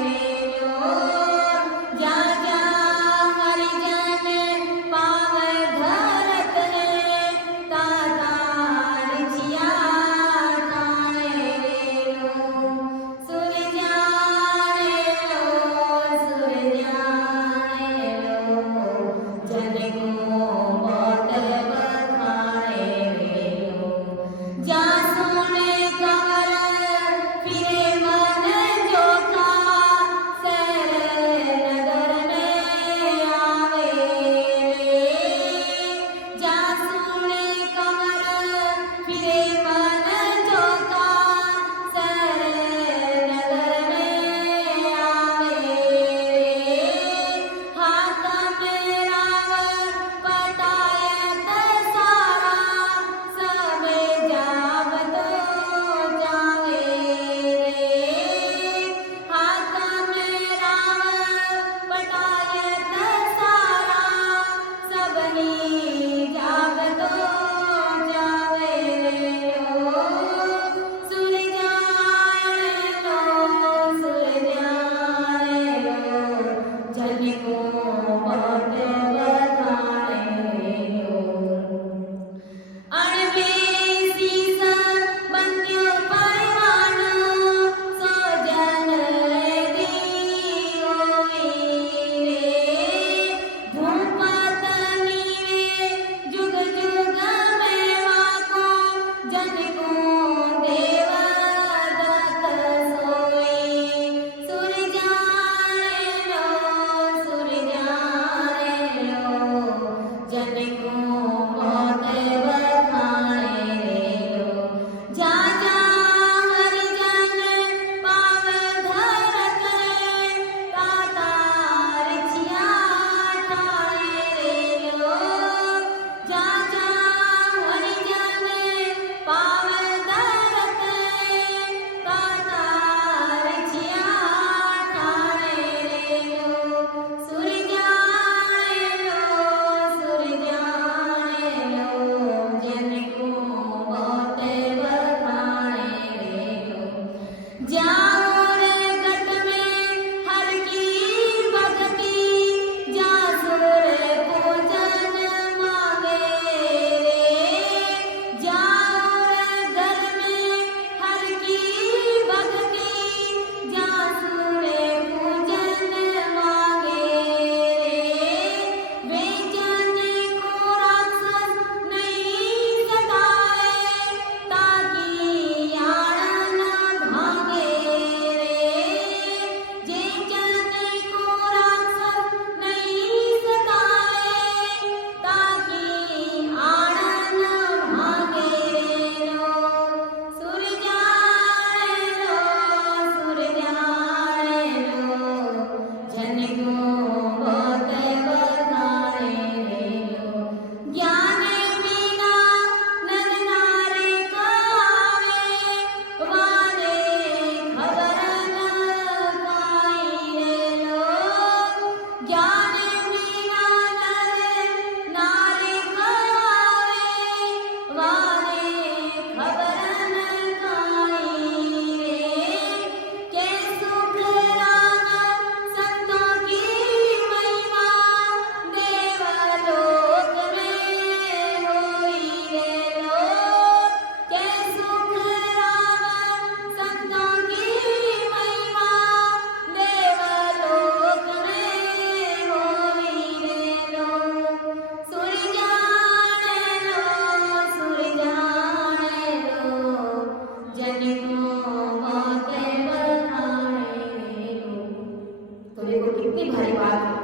तो देखो कितनी भारी बात है।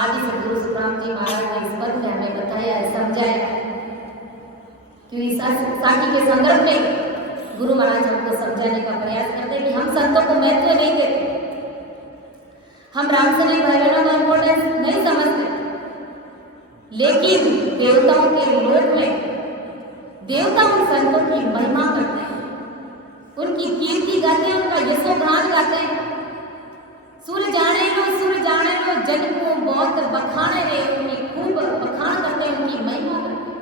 आदि सदगुरु सुखराम जी महाराज ने इस पद में हमें बताया है, समझाया कि साखी के संदर्भ में गुरु महाराज हमको समझाने का प्रयास करते हैं कि हम संतों को महत्व नहीं देते, हम रामसरी भाई बहनों का इंपॉर्टेंस नहीं समझते, लेकिन देवताओं के लोक में देवता उन संतों की महिमा करते हैं, उनकी कीर्ति गाते हैं, उनका यशोगान गाते हैं। सुर जाने लो जन को बहुत बखाने रे, उनकी खूब बखान करते हैं, उनकी महिमा करते हैं।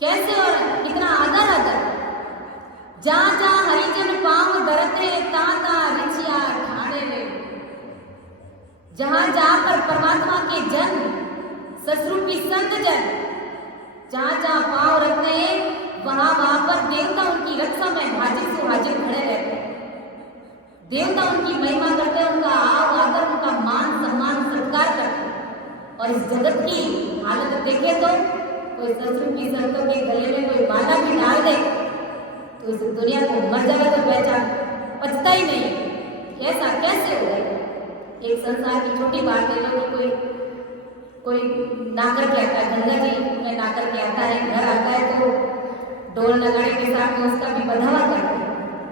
कैसे और कितना आदर जहाँ जहाँ हरिजन पाँव धरते ताता रिचिया ठाणे रे। जहाँ जहाँ पर परमात्मा के जन ससरूपी संत जन जहाँ जहाँ पाँव रखते हैं वहाँ पर देवता उनकी रक्षा में हाजिर से हाजिर खड़े रहते हैं। देवता उनकी महिमा करते हैं, उनका आदर, उनका मान सम्मान सत्कार करते हैं। और इस जगत की हालत देखे तो कोई ससरूपी संतों के गले में कोई माला भी डाल दे तो इस दुनिया को मर जाएगा तो पहचान पचता ही नहीं। ऐसा कैसे हो गया? एक संसार की छोटी बात है, जो कि कोई नाकर के आता है, गंगा जी में नाकर के आता है, घर आता है तो ढोल नगाड़े के साथ में उसका भी बधावा करते हैं,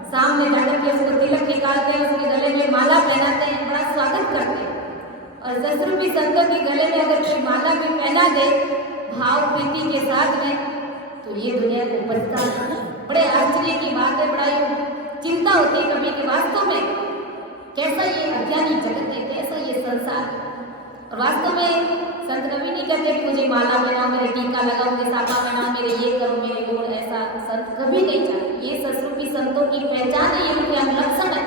सामने जाकर के उसको तिलक निकालते हैं, उसके गले में माला पहनाते हैं, बड़ा स्वागत करते हैं। और ससरूपी संतों के गले में अगर कोई माला भी पहना दे भाव प्रीति के साथ में तो ये दुनिया को बचता। बड़े आश्चर्य की बात है, बड़ा चिंता होती है कभी कि वास्तव में कैसा ये अज्ञानी जगत है, कैसा ये संसार है। और वास्तव में संत कभी नहीं कहते कि मुझे माला पहनाओ, मेरे टीका लगाओ, मुझे सापा पहनाओ, मेरे ये करो, मेरे वो, ऐसा संत कभी नहीं चाहते। ये ससरूपी संतों की पहचान है, ये उनके लक्षण है,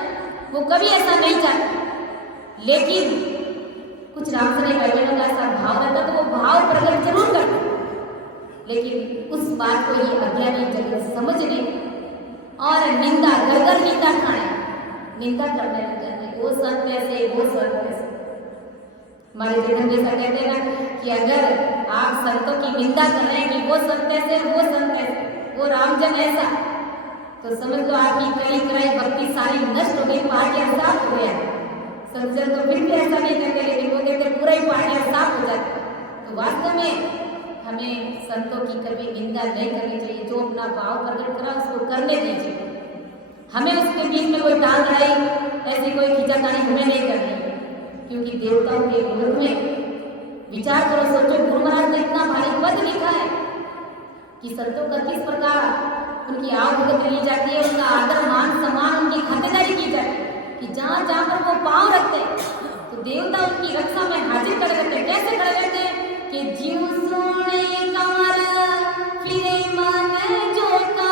वो कभी ऐसा नहीं चाहते। लेकिन कुछ रामसरे भाई बहनों का ऐसा भाव रहता तो वो भाव प्रकट जरूर करते, लेकिन उस बात को ये अज्ञानी जगत समझ नहीं और निंदा घर निंदा खाए, निंदा करने लग जाते, वो संत ऐसे, वो संत ऐसे। हमारे जीवन जैसा कहते हैं ना कि अगर आप संतों की निंदा कर रहे हैं कि वो संत ऐसे, वो संत ऐसे, वो रामजन ऐसा, तो समझ लो आपकी कई कराई भक्ति सारी नष्ट हो गई, पार्टियां साफ हो गया। संजन तो फिर भी ऐसा नहीं करते, लेकिन वो कहते पूरा ही पार्टियां साफ हो जाती। तो वास्तव में हमें संतों की कभी निंदा नहीं करनी चाहिए। जो अपना भाव प्रकट करा उसको करने दीजिए, हमें उसके बीच में कोई टांग लड़ाई, ऐसी कोई खींचातानी हमें नहीं करनी। क्योंकि देवताओं के मुल्क में विचार करो, सोचो, गुरु महाराज ने इतना भारी पद लिखा है कि संतों का किस प्रकार उनकी आवभगत ली जाती है, उनका आदर मान सम्मान, उनकी खातिरदारी की जाती है कि जहाँ जहाँ पर वो पाँव रखते हैं तो देवता उनकी रक्षा में हाजिर खड़े रहते हैं। कैसे खड़े रहते हैं कि जीव सोने कमर फिरे मन जोता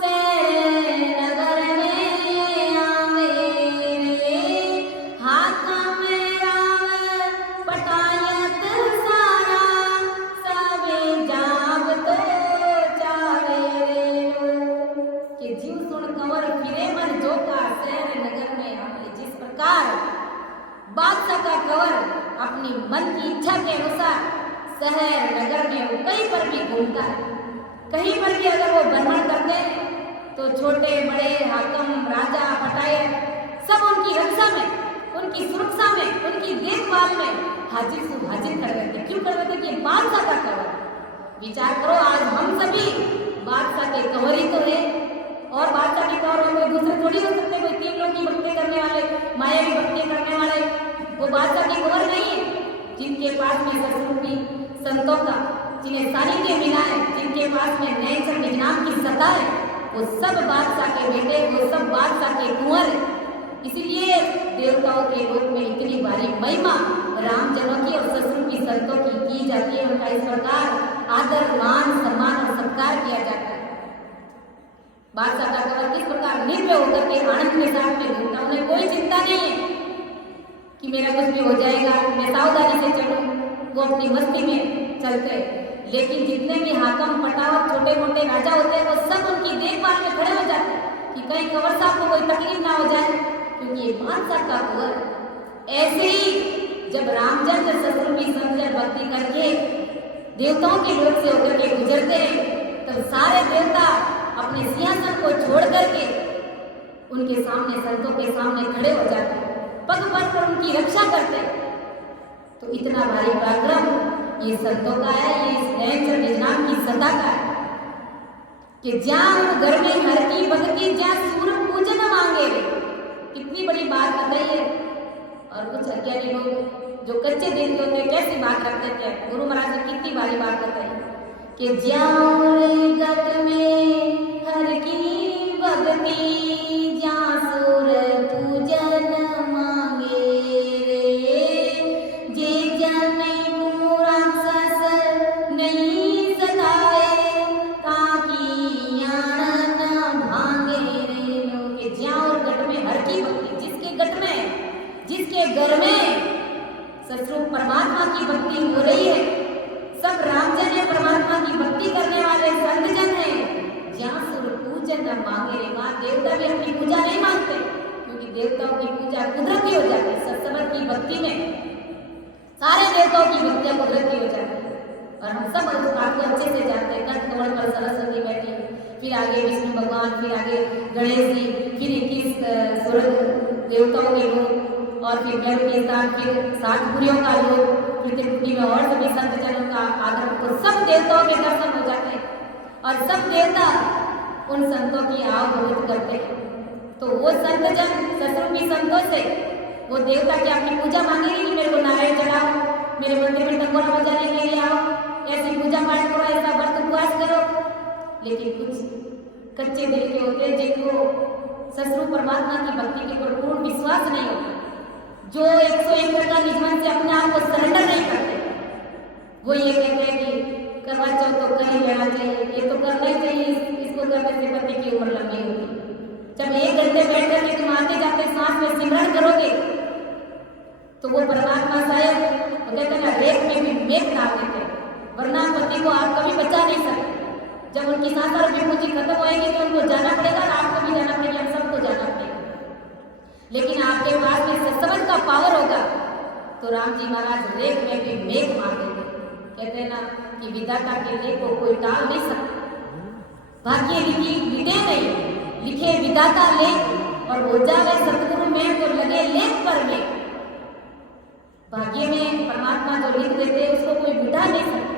सैर नगर में आवे रे, हाथ में राम पटायत सारा सबे जाग तो चाले रे। कि जीव सुन कंवर फिरे मन जोता सैर नगर में आवे। जिस प्रकार बादशाह का कंवर अपनी मन की इच्छा के अनुसार शहर नगर में वो कहीं पर भी घूमता है, कहीं पर भी अगर वो भ्रमण करते हैं तो छोटे बड़े हाकम राजा पटायत सब उनकी रक्षा में, उनकी सुरक्षा में, उनकी देखभाल में हाजिर से हाजिर कर रहते। क्यों कर रहते? कि बादशाह का कंवर। विचार करो, आज हम सभी बादशाह के कंवर ही तो है, और बादशाह के कंवर में कोई दूसरे थोड़ी हो सकते, कोई तीन लोग की भक्ति करने वाले, माया की भक्ति करने वाले, वो बादशाह के कंवर नहीं है। जिनके पास में ससरूपी संतों का, जिन्हें सानिध्य मिला है, जिनके पास में नए सब निजाम की सत्ता है, वो सब बादशाह के बेटे, वो सब बादशाह के कुंवर है। इसीलिए देवताओं के लोक में इतनी भारी महिमा राम जनों की और ससरूपी संतों की जाती है। उनका इस प्रकार आदर मान सम्मान और सत्कार किया जाता है। बादशाह का कंवर किस प्रकार निर्भय होकर के आनंद के साथ में घूमता, उन्हें कोई चिंता नहीं है कि मेरा कुछ भी हो जाएगा, मैं सावधानी से चलूं, वो अपनी मस्ती में चलते। लेकिन जितने भी हाकम पटाव छोटे मोटे राजा होते हैं वो सब उनकी देखभाल में खड़े हो जाते हैं कि कहीं कंवर साहब को कोई तकलीफ ना हो जाए, क्योंकि ये बादशाह का कंवर। ऐसे ही जब रामचंद्र ससरूपी संजय भक्ति करके देवताओं के लोक से होकर के गुजरते हैं तब सारे देवता अपने सिंहासन को छोड़ करके उनके सामने, संतों के सामने खड़े हो जाते हैं। पग पर उनकी रक्षा करते। तो इतना भारी पराक्रम ये संतों का है, ये इस नयनचर निजनाम की सत्ता का है कि ज्યાં घर में हर की भक्ति, ज्યાં सूर पूजन मांगे रे। कितनी बड़ी बात बताई है। और कुछ अज्ञानी लोग जो कच्चे दिल के होते कैसी बात रखते थे, गुरु महाराज ने कितनी बड़ी बात बताई कि ज्યાં गत में हर की भक्ति, ज्યાં सूर पूजन मांगे रे। जे जन को राक्षस नहीं सताए, ताकि यान न भांगे रे। के ज्યાં और गट में हर की भक्ति, जिसके गट में, जिसके घर में सतरूप परमात्मा की भक्ति हो रही है, सब रामजन है, परमात्मा की भक्ति करने वाले संतजन है। ज्યાં सूर पूजन न मांगे रे, वहां देवता भी अपनी पूजा नहीं मांगते, क्योंकि देवताओं की पूजा कुदरती हो जाती है। सत्संग की भक्ति में सारे देवताओं की भक्तियां कुदरती हो जाती है। और हम सब उस बात को अच्छे से जानते हैं। कंठ कमल पर सरस्वती बैठी, फिर आगे विष्णु भगवान, फिर आगे गणेश जी, फिर 21 सूरज देवताओं के लोग, और फिर ब्रह्म के साथ फिर 7 पुरियों का लोग, फिर त्रिपुटी में और सभी संत जनों का आदर, तो सब देवताओं के दर्शन हो जाते हैं और सब देवता उन संतों की आव भगत करते हैं। तो वो संत जन सतरूपी संतों से वो देवता की अपनी पूजा मांगेगी कि मेरे को नारायण चढ़ाओ, मेरे मंदिर में तंगोरा बजाने के लिए आओ, ऐसी पूजा पाठ करो, ऐसा व्रत उपवास करो। लेकिन कुछ कच्चे दिल के होते हैं जिनको सतरूप परमात्मा की भक्ति के ऊपर पूर्ण विश्वास नहीं होता, जो 101 प्रकार निजमन से अपने आप को सरेंडर नहीं करते। वो ये कहते हैं कि करवा चौथ तो कर ही लेना चाहिए, ये तो करना ही चाहिए, इसको करने से पति की उम्र लंबी होगी। जब 1 घंटे बैठ करके तुम आते जाते सांस में सिमरन करोगे तो वो परमात्मा शायद वो कहते हैं ना, रेत में भी मेघ डाल देते, वरना पति को आप कभी बचा नहीं सकते। जब उनकी सांस और विभूति खत्म होएगी तो उनको जाना पड़ेगा, आपको भी जाना पड़ेगा, हम सबको जाना पड़ेगा। लेकिन आपके पास में सत्संग का पावर होगा तो राम जी महाराज रेत में भी मेघ मार देंगे। कहते हैं ना कि विधाता के लेख को कोई टाल नहीं सकता। भाग्य लिखी विदे नहीं, लिखे विधाता लेख, और हो जावे सतगुरु में तो लगे लेख पर लेख। भाग्य में परमात्मा जो लिख देते हैं उसको कोई मिटा नहीं सकता।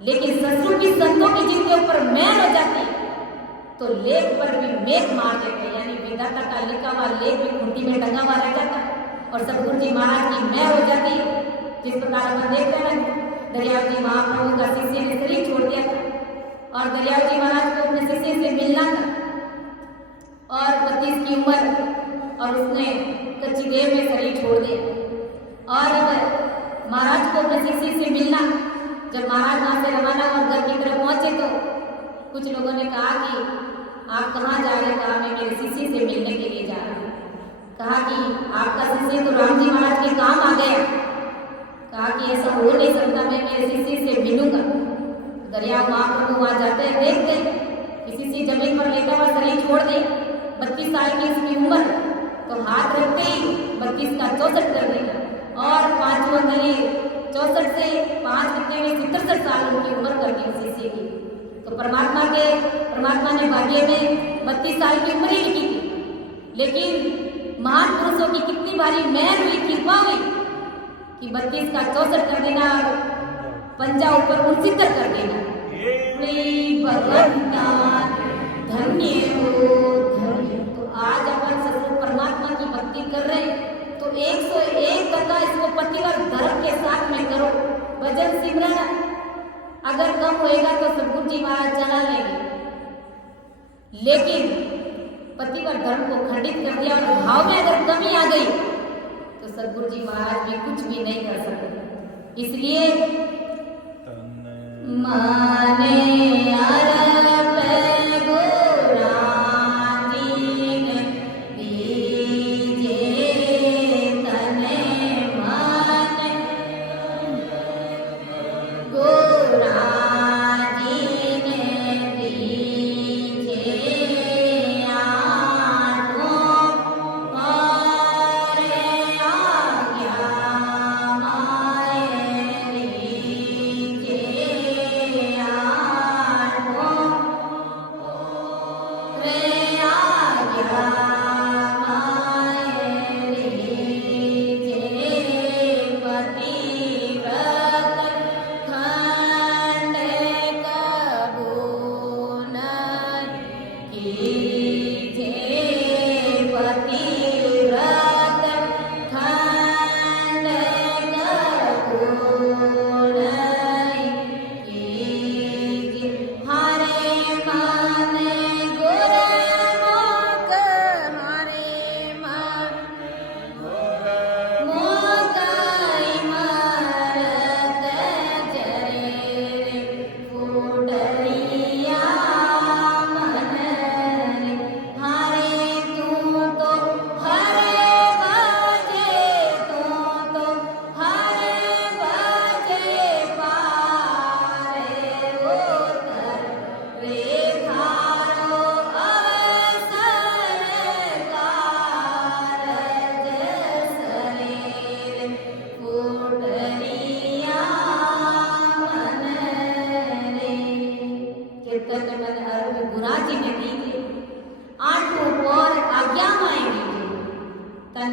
लेकिन सतरूपी संतों की जिनके ऊपर मैल हो जाती है तो लेख पर भी मेघ मार देते, यानी विधाता का लिखा हुआ लेख भी खूंटी में टंगा हुआ रह जाता है और सतगुरु जी महाराज की मैल हो जाती है। जिस प्रकार हम देखते हैं दरियाव जी महाप्रभु का शिष्य ने शरीर छोड़ दिया था और दरियाव जी महाराज को अपने शिष्य से मिलना था और 32 की उम्र, और उसने कच्ची देह में शरीर छोड़ दिया। और अब महाराज को अपने शिष्य से मिलना, जब महाराज वहां से रवाना और घर की तरफ पहुंचे तो कुछ लोगों ने कहा कि आप कहाँ जा रहे हैं? कहा मैं मेरे शिष्य से मिलने के लिए जा रहा हूँ। कहा कि आपका शिष्य तो राम जी महाराज के काम आ गया। कहा कि ऐसा हो नहीं सकता, मैं मेरे शिष्य से मिलूंगा। दरियाव महाप्रभु वहां जाते हैं, देख गए कि शिष्य जमीन पर लेटा हुआ शरीर छोड़ दे, 32 साल की उसकी उम्र, तो हाथ रखते ही 32 का 64 कर दिया और 5वां गली 64 से 5 कितने में 67 साल उनकी उम्र कर दी शिष्य की। तो परमात्मा ने भाग्य में 32 साल की उम्र ही लिखी थी, लेकिन महान पुरुषों की कितनी बारी मेहर हुई, कृपा हुई कि 32 का 64 कर देना, पंजा ऊपर 69 कर देना। भगवंता धन्य हो धन्य। तो आज अपन सतगुरु परमात्मा की भक्ति कर रहे हैं तो 101 टका इसको पतिवर धर्म के साथ में करो। भजन सिमरन अगर कम होएगा तो सतगुरु जी महाराज चला लेंगे, लेकिन पतिवर धर्म को खंडित कर दिया और भाव में अगर कमी आ गई तो सतगुरु जी महाराज भी कुछ भी नहीं कर सकते। इसलिए माने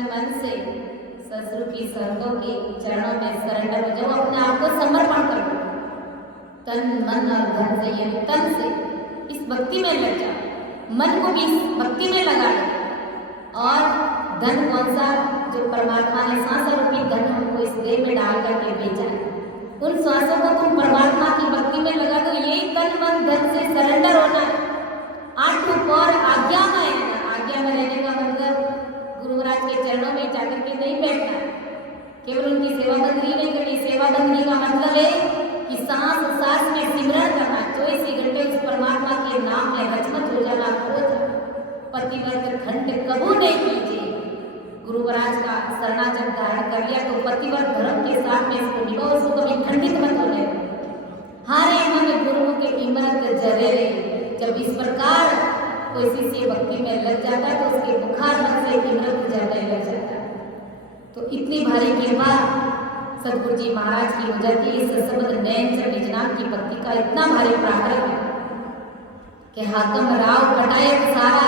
मन से ससुर की संतों के चरणों में सरेंडर हो जाओ, अपने आप को समर्पण कर दो, तन मन और धन से, यानी तन से इस भक्ति में लग जाओ, मन को भी इस भक्ति में लगा दो। और धन कौन सा? जो परमात्मा ने सांस रूपी धन हमको इस देह में डाल करके भेजा है, उन श्वासों को तुम परमात्मा की भक्ति में लगा दो। यही तन मन धन से सरेंडर होना है। आठों और आज्ञा में रहना। आज्ञा में रहने का मतलब गुरु महाराज के चरणों में जाकर के नहीं बैठना, केवल उनकी सेवा बंदगी नहीं करनी। सेवा बंदगी का मतलब है कि सांस सांस में सिमरन करना, 24 घंटे उस परमात्मा के नाम में रचमत हो जाना, खो जाना। पतिव्रत खंड कबू नहीं कीजिए। गुरु महाराज का शरणा जब धारण कर लिया तो पतिव्रत धर्म के साथ में इसको निभाओ, उसको कभी खंडित मत होने। हारे मन गुरु के इमरत जरे रहे। जब इस प्रकार कोई शिष्य भक्ति में लग जाता है तो उसके बुखार मन से इमरत जरने लग जाता है। तो इतनी भारी कृपा सदगुरु जी महाराज की हो जाती है। इस सबद नैन से निज नाम की भक्ति का इतना भारी प्राकृत है कि हाकम राव पटायत सारा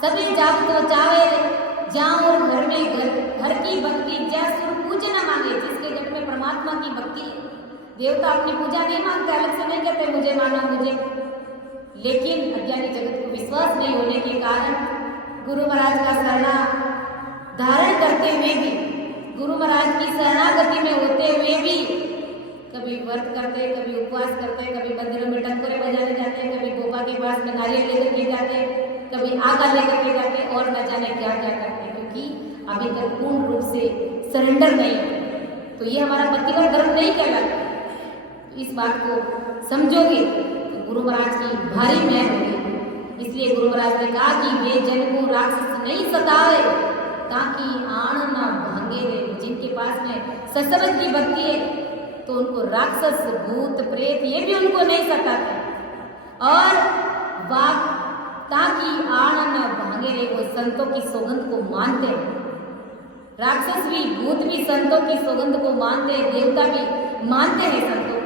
सभी जाप तो चावे जाओ और घर में घर की भक्ति जैसे पूजा न मांगे। जिसके घर में परमात्मा की भक्ति है, देवता अपनी पूजा नहीं मांगते, अलग से नहीं कहते मुझे मानो मुझे। लेकिन अज्ञानी जगत को विश्वास नहीं होने के कारण गुरु महाराज का शरणा धारण करते हुए भी, गुरु महाराज की शरणागति में होते हुए भी कभी व्रत करते, कभी उपवास करते, कभी मंदिरों में टंकोरे बजाने जाते, कभी गोपा के पास में नारियल लेकर के जाते, कभी आका लेकर के जाते और न जाने क्या क्या करते, क्योंकि अभी तक पूर्ण रूप से सरेंडर नहीं। तो ये हमारा पतिव्रत धर्म नहीं कहलाता। इस बात को समझोगे तो गुरु महाराज की भारी मेहर होगी। इसलिए गुरु महाराज ने कहा कि वे जन को राक्षस नहीं सतावे ताकि आण न भांगे रे। जिनके पास में ससरत की भक्ति है तो उनको राक्षस भूत प्रेत ये भी उनको नहीं सताते। और वाक ताकि आण न भांगे रे, वो संतों की सौगंध को मानते हैं। राक्षस भी भूत भी संतों की सौगंध को मानते हैं, देवता भी मानते हैं संतों।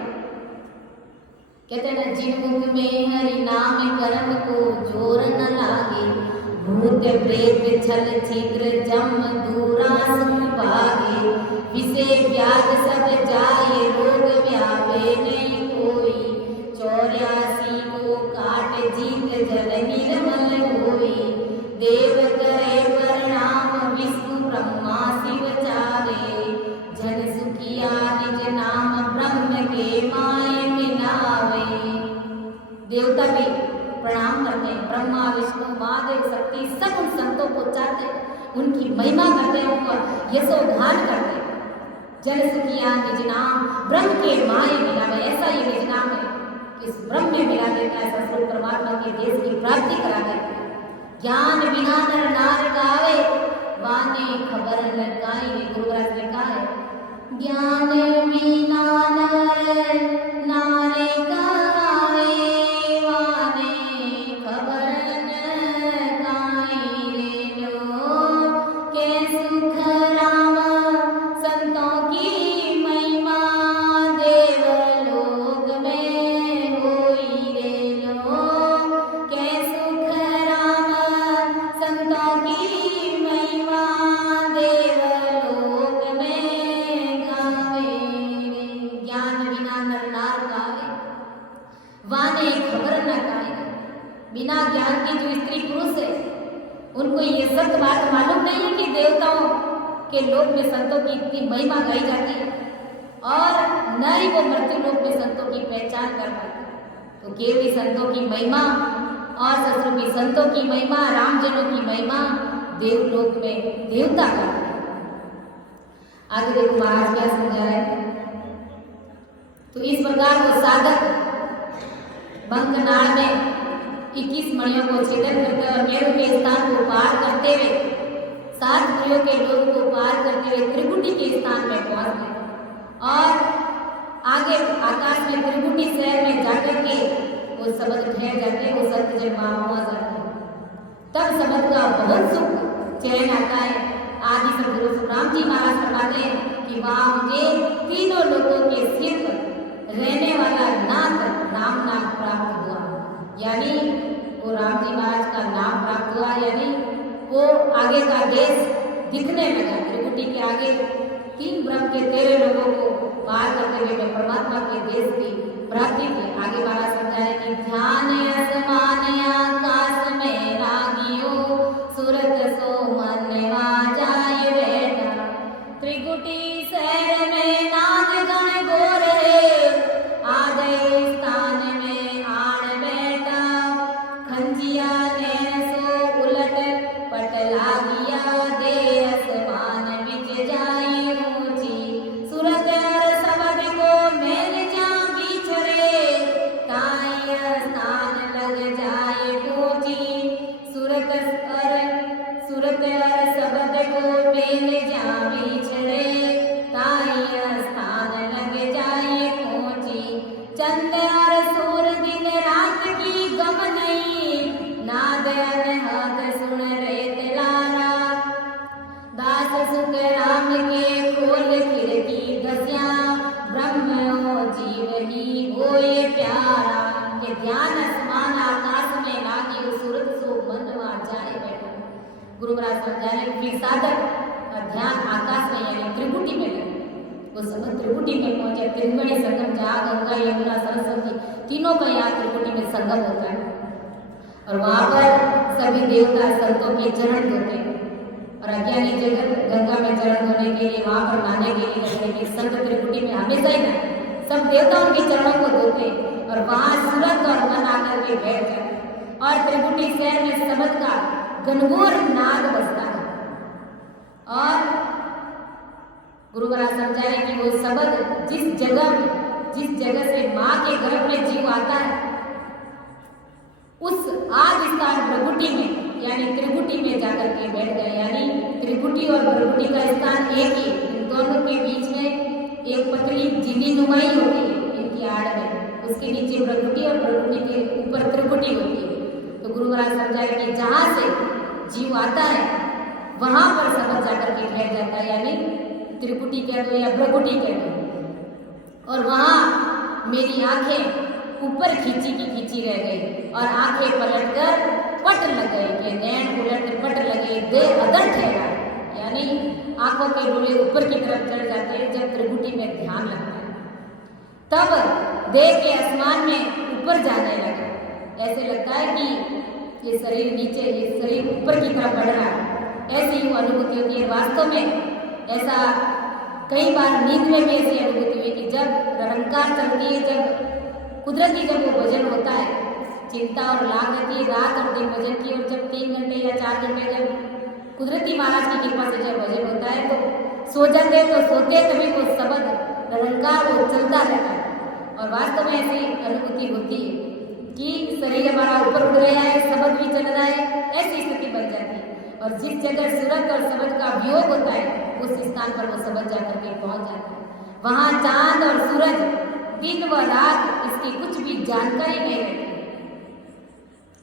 कहते हैं ना, जिन मुख में हरि नाम कर्म को जोर न लागे, भूत प्रेत छल छिद्र जम दूरास भागे, विषे व्याध सब जाए रोग व्यापे नहीं कोई, 84 को काट जीत जल निर्मल होई, देव करे प्रणाम विष्णु ब्रह्मा शिव चारे, जन सुखिया निज नाम ब्रह्म के माय मिलावे। देवता भी प्रणाम करते हैं, ब्रह्मा विष्णु महादेव शक्ति सब उन संतों को चाहते हैं, उनकी महिमा करते हैं, उनका यशोगान करते हैं। जन सुखिया निज नाम ब्रह्म के माय मिलावे। ऐसा ये निज नाम है कि इस ब्रह्म में मिला देता है, ससुर परमात्मा के देश की प्राप्ति करा देता है। ज्ञान बिना नर नार गावे, वाने खबर न गाई। गुरु महाराज ने कहा है, ज्ञान बिना नर नारे गावे, वाने खबर न गाई रे लो, के सुख राम संतों की महिमा देवलोक में होई रे लो, के सुख राम संतों की महिमा देवलोक में गावे रे। ज्ञान बिना नर नार गावे, वाने खबर न गाए। बिना ज्ञान के जो स्त्री पुरुष है उनको ये सत्य बात मालूम नहीं है कि देवताओं के लोक में संतों की इतनी महिमा गाई जाती है, और न ही वो मृत्यु लोक में संतों की पहचान कर पाते। तो केवल संतों की महिमा और ससुर की संतों की महिमा, रामजनों की महिमा देवलोक में देवता करते हैं। आगे देखो महाराज क्या समझा रहे हैं। तो इस प्रकार वो साधक बंकनाल में 21 मणियों को छेदन करते और मेरु के स्थान को पार करते हुए, 7 पुरियों के लोग को पार करते हुए त्रिकुटी के स्थान में पहुंच गए। और आगे आकाश में त्रिकुटी शहर में जाकर के वो शब्द ठहर जाते, वो सत्य जब वहां जाते, तब शब्द का बहुत सुख चैन आता है। आदि सदगुरु सुखराम जी महाराज फरमाते हैं कि वहां मुझे तीनों लोगों के सिर रहने वाला नाथ राम नाम प्राप्त हुआ। यानी वो राम जी महाराज का नाम प्राप्त हुआ, यानी वो आगे का देश दिखने लगा। त्रिकुटी के आगे 3 ब्रह्म के 13 लोगों को पार करते हुए मैं परमात्मा के देश की प्राप्ति की। आगे महाराज समझाए कि ध्यान असमान आकाश में लागियो, सूरत सो मनवा जाय बैठा। त्रिकुटी शहर में नाग गण गोर है, आदय स्थान में आण बैठा। खंजिया ने सो उलट पट लागिया, दे असमान बिच जाई ऊंची। सूरत और सबद को मेल जा बिछड़े, ताई स्थान लग जाए ऊंची। सूरत और सबद को मेल जा बिछड़े, ताई स्थान लग जाए ऊंची। चंद और सूर दिन रात की गम नहीं, नाद अनहद सुन रेत लारा। दास सुख राम के खोल खिड़की दसिया, ब्रह्म ओ जीव ही होए प्यारा। ये ध्यान असमान आकाश में लागी, सूरत सो मनवा जाए बैठा। गुरु महाराज समझाने फिर साधक ध्यान आकाश में यानी त्रिकुटी में लगे। वो सब त्रिकुटी में पहुंचे। त्रिवेणी संगम जहाँ गंगा यमुना सरस्वती तीनों का यहाँ त्रिकुटी में संगम होता है और वहाँ पर सभी देवता संतों के चरण धोते हैं। और अज्ञानी जगत गंगा में चरण धोने के लिए, वहाँ पर नहाने के लिए लगने के संत त्रिकुटी में हमेशा ही ना सब देवता उनके चरणों को धोते हैं और वहाँ सूरत और मन आकर के बैठ जाते। और त्रिकुटी शहर में शब्द का घनघोर नाद बजता है। और गुरु महाराज समझाए कि वो शब्द जिस जगह से माँ के गर्भ में जीव आता है, उस आदि स्थान भ्रगुटी में यानी त्रिकुटी में जाकर के बैठ गए। यानी त्रिकुटी और भ्रगुटी का स्थान एक ही, इन दोनों के बीच में एक पतली झिल्ली नुमाई होती है इनकी आड़ में, उसके नीचे भ्रगुटी और भ्रगुटी के ऊपर त्रिकुटी होती है। तो गुरु महाराज समझाए कि जहाँ से जीव आता है वहां पर समझ जाकर के बैठ जाता है, यानी त्रिकुटी कह दो या भ्रगुटी कह दो। और वहां मेरी आंखें ऊपर खींची की खींची रह गई और आंखें पलटकर पट लग गई कि नैन उलट पट लगे, दे अदर ठहरा। यानी आंखों के डोले ऊपर की तरफ चढ़ जाते हैं जब त्रिकुटी में ध्यान लगता है। तब देह के आसमान में ऊपर जाने लगा। ऐसे लगता है कि ये शरीर नीचे, ये शरीर ऊपर की तरफ बढ़ रहा है, ऐसी अनुभूति होती है। वास्तव में ऐसा कई बार नींद में भी ऐसी अनुभूति हुई कि जब निरंकार चलती है, जब कुदरती जब वो भजन होता है, चिंता और लाग रहती है रात और दिन भजन की, और जब 3 घंटे या 4 घंटे जब कुदरती महाराज की कृपा से जब भजन होता है तो सो जाते हैं, तो सोते तभी वो शब्द निरंकार वो चलता रहता है। और वास्तव में ऐसी अनुभूति होती है कि शरीर हमारा ऊपर उठ गया है, शब्द भी चल रहा है, ऐसी स्थिति बन जाती है। और जिस जगह सूरत और शब्द का वियोग होता है उस स्थान पर वो शब्द जाकर के पहुंच जाता है। वहां चांद और सूरज दिन व रात इसकी कुछ भी जानकारी नहीं रहती,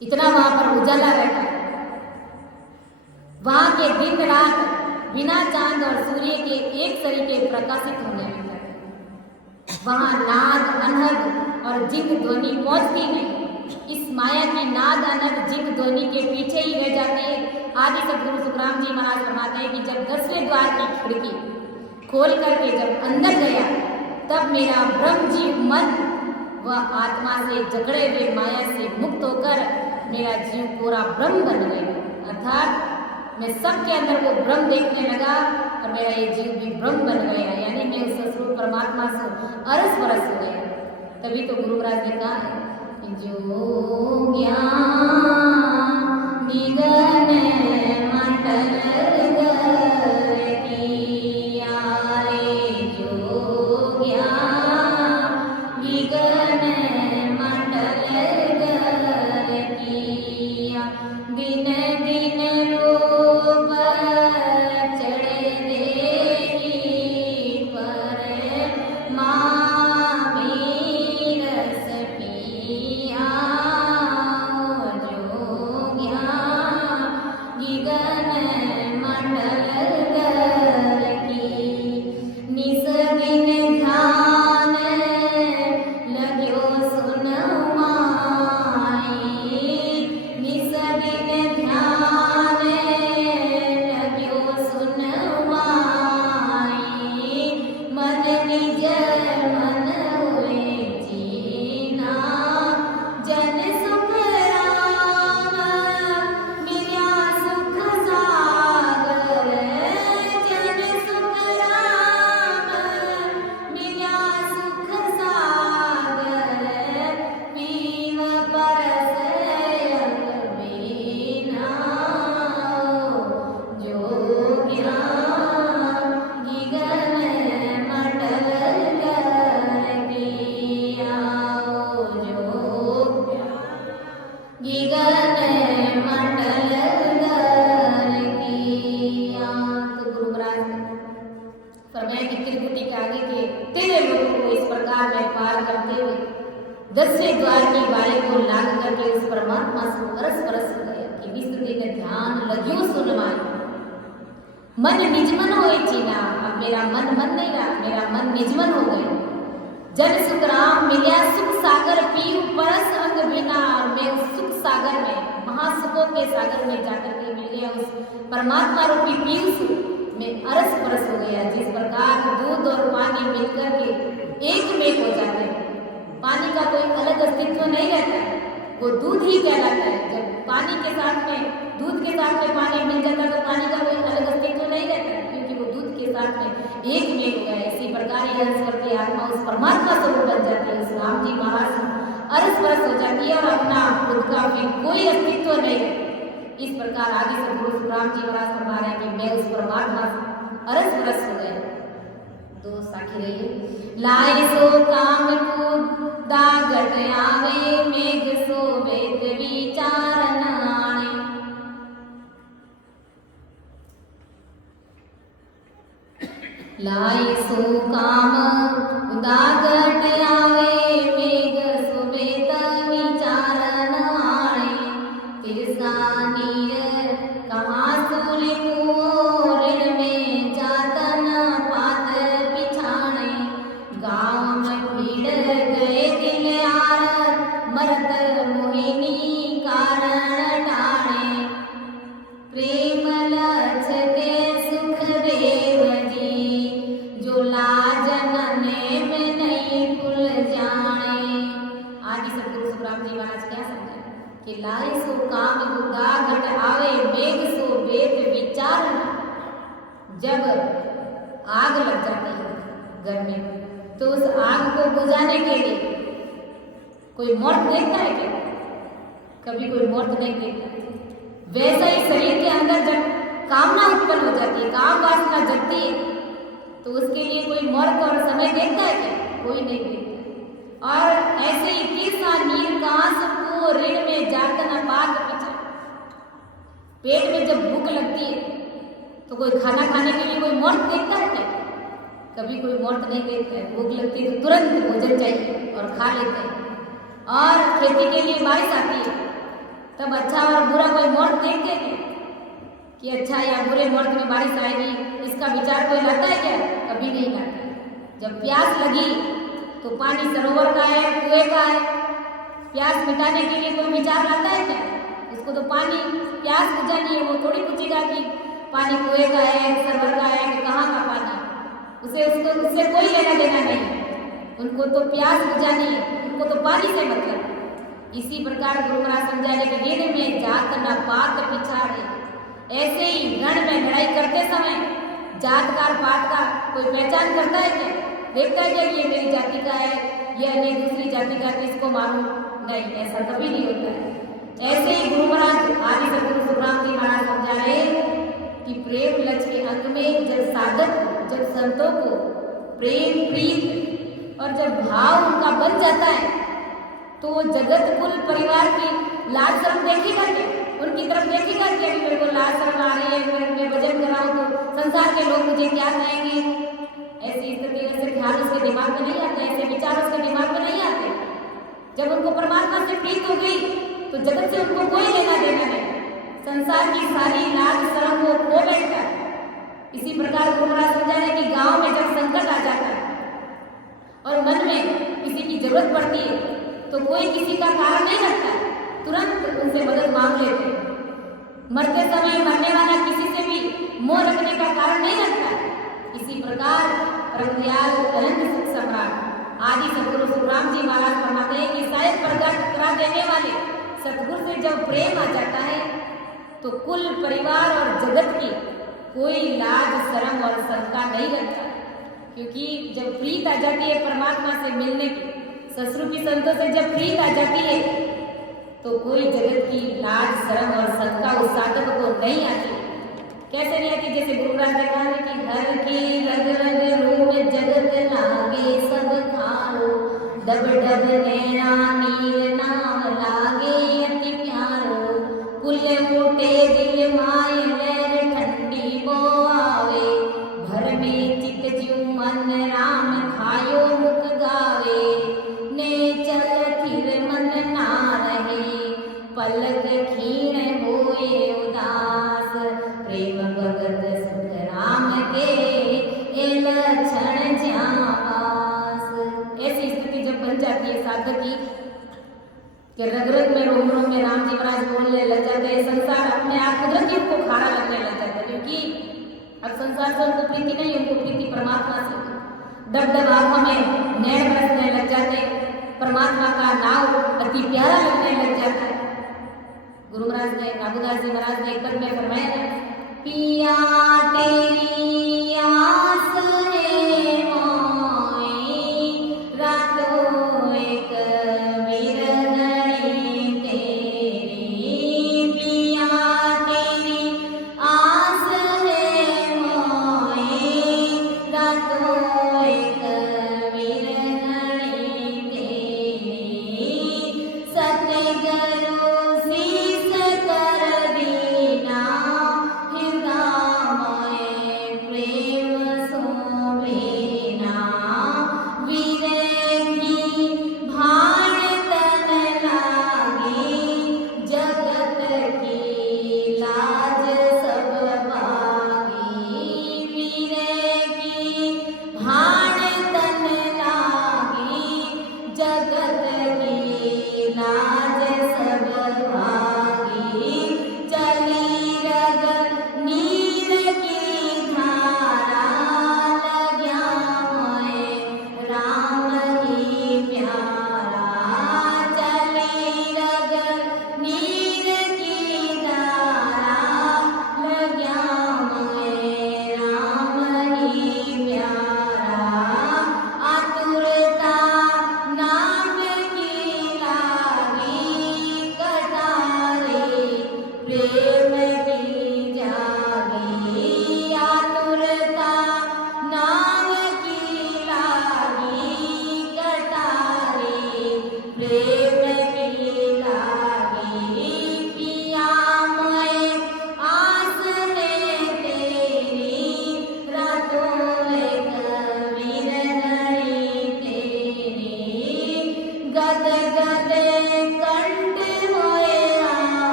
इतना वहां पर उजाला रहता है। वहां के दिन रात बिना चांद और सूर्य के एक तरीके प्रकाशित होने लग जाते हैं। वहां नाद अनहद और जिग ध्वनि पहुंचती नहीं। इस माया की नाद अनहद जिग ध्वनि के पीछे ही रह जाते हैं। आदि सदगुरु सुखराम जी महाराज फरमाते हैं कि जब 10वें द्वार की खिड़की खोल करके जब अंदर गया, तब मेरा ब्रह्म जीव मन व आत्मा से जकड़े हुए माया से मुक्त होकर मेरा जीव पूरा ब्रह्म बन गया। अर्थात मैं सबके अंदर वो ब्रह्म देखने लगा और मेरा ये जीव भी ब्रह्म बन गया, यानी मैं उस स्वरूप परमात्मा से अरस परस हो गया। तभी तो गुरु महाराज ने कहा है जो ज्ञान निगन मंडल किया रे, जो ज्ञान निगन मंडल किया, दिन दिन रूप चढ़े देही पर माँ रस पिया, जो ज्ञान निगन मंडल समय की त्रिकुटी के आगे के तेरे लोगों को इस प्रकार में पार करते हुए 10वें द्वार की बारी को लाग करके उस परमात्मा से परस हो गया कि विष्णु ने ध्यान लगियो सुन माई मन निजमन होए चीना। अब मेरा मन नहीं रहा, मेरा मन निजमन हो गया। जन सुख राम मिलिया सुख सागर पीऊ परस अंग बिना। और मैं उस सुख सागर में, महासुखों के सागर में जाकर के मिल गया उस परमात्मा रूपी पीयूष में अरस परस हो गया। जिस प्रकार दूध और पानी मिलकर के एक में हो जाते हैं, पानी का कोई अलग अस्तित्व नहीं रहता है, वो दूध ही कहलाता है। जब पानी के साथ में, दूध के साथ में पानी मिल जाता है तो पानी का कोई अलग अस्तित्व नहीं रहता है, क्योंकि वो दूध के साथ में एक में हो गया। इसी प्रकार यह करती आत्मा उस परमात्मा स्वरूप बन जाती है, उस राम जी महाराज अरस परस हो जाती है और अपना खुद का फिर कोई अस्तित्व नहीं है। इस प्रकार आगे से गुरु राम जी महाराज फरमा रहे हैं कि मैं उस परमात्मा से अरस परस हो गया। दो साखी रहिए। लाए सो काम को दागट आवे मेघ सो वेद विचारन आणे। लाए सो काम दागट आवे मेघ सो वेद विचारन आणे। तिरसा नीर कहाँ सूली कुओं ऋण में जातन पात पिछाणे। गाँव में भीड़ गए दिल आर मरत मोहिनी कारण टाणे। प्रेम लक्ष के सुख देव जी जो लाजन में नहीं भूल जाने। आदि सतगुरु सुखराम जी महाराज क्या समझा कि लाए सो काम गुदा घट आवे मेघ सो वेद विचार। जब आग लग जाती है घर में तो उस आग को बुझाने के लिए कोई मौत देखता है क्या? कभी कोई मौत नहीं देखता। वैसा ही शरीर के अंदर जब कामना उत्पन्न हो जाती है, काम वासना जगती है, तो उसके लिए कोई मौत और समय देखता है क्या? कोई नहीं देखता। और ऐसे ही तीसरा नीर कहाँ सबको ऋण में जाकर न पाक पिछा। पेट में जब भूख लगती है तो कोई खाना खाने के लिए कोई मौत देखता है क्या? कभी कोई मौत नहीं देखता है। भूख लगती है तो तुरंत भोजन चाहिए और खा लेते हैं। और खेती के लिए बारिश आती है तब अच्छा और बुरा कोई मौत देखते हैं कि अच्छा या बुरे मौत में बारिश आएगी, इसका विचार कोई लाता है क्या? कभी नहीं लाता। जब प्यास लगी तो पानी सरोवर का है, कुएं का है, प्यास मिटाने के लिए कोई विचार लाता है क्या? उसको तो पानी प्यास बुझानी है, वो थोड़ी पूछेगा कि पानी कुएं का है, सरोवर का है, कि कहाँ का पानी। उससे कोई लेना देना नहीं। उनको तो प्यास बुझानी है, उनको तो पानी से मतलब। इसी प्रकार गुरु महाराज समझाने के गिर में जात न पात पिछाड़े। ऐसे ही रण में लड़ाई करते समय जात का और पात का कोई पहचान करता है क्या? देखता है क्या कि ये मेरी जाति का है, ये अन्य दूसरी जाति का, किसको मालूम? नहीं, ऐसा कभी नहीं होता है। ऐसे ही गुरु महाराज आदि सतगुरु सुखराम जी महाराज समझा रहे कि प्रेम लक्ष्य के अंग में जब साधक, जब संतों को प्रेम प्रीत और जब भाव उनका बन जाता है तो जगत कुल परिवार की लाज शर्म देखेगा क्या? उनकी तरफ देखेगा कि अभी मेरे को लाज शर्म आ रही है, मैं भजन कराऊं तो संसार के लोग मुझे क्या कहेंगे? ऐसी स्थिति, ऐसे ख्याल उसके दिमाग में नहीं आते, ऐसे विचार उसके दिमाग में नहीं आते। जब उनको परमात्मा से प्रीत हो गई तो जगत से उनको कोई लेना देना नहीं, संसार की सारी लाज शर्म वो खो बैठता है। इसी प्रकार गुरु महाराज समझा रहे कि गांव में जब संकट आ जाता है और मन में किसी की जरूरत पड़ती है तो कोई किसी का कारण नहीं रखता है, तुरंत उनसे मदद मांग लेते हैं। मरते समय मरने वाला किसी से भी मोह रखने का कारण नहीं रखता है। इसी प्रकार परम दयाल अनंत सुख सम्राट आदि सतगुरु सुखराम जी महाराज फरमाते हैं कि शायद प्रकट करा देने वाले सतगुरु से जब प्रेम आ जाता है तो कुल परिवार और जगत की कोई लाज शर्म और शंका नहीं रखता, क्योंकि जब प्रीत आ जाती है परमात्मा से मिलने की, ससुर की संतों से जब प्रीत आ जाती है तो कोई जगत की लाज शर्म और शंका उस साधक को नहीं आती। कैसे नहीं आती? जैसे गुरु महाराज ने कहा कि हर की रग रग रूप जगत लागे सब खारो, डब डब नैना नीर नाम लागे अति प्यारो, कुल मोटे दिल माय लहर ठंडी बो आवे, भर में चित जीव भागे ए लक्षण ज्यास। ऐसी स्थिति जब बन जाती है साधक की कि रग रग में रोम रोम में राम जी महाराज बोलने लग जाते हैं, संसार अपने आप कुदरत ही उनको खारा लगने लग जाता है, क्योंकि अब संसार से उनको प्रीति नहीं, उनको प्रीति परमात्मा से। डब डब आंखों में नैन बरसने लग जाते, परमात्मा का नाम अति प्यारा लगने लग जाता है। गुरु महाराज ने, नागुदास जी महाराज ने एक पद में फरमाया, पिया तेरी आस है मोई रातों एक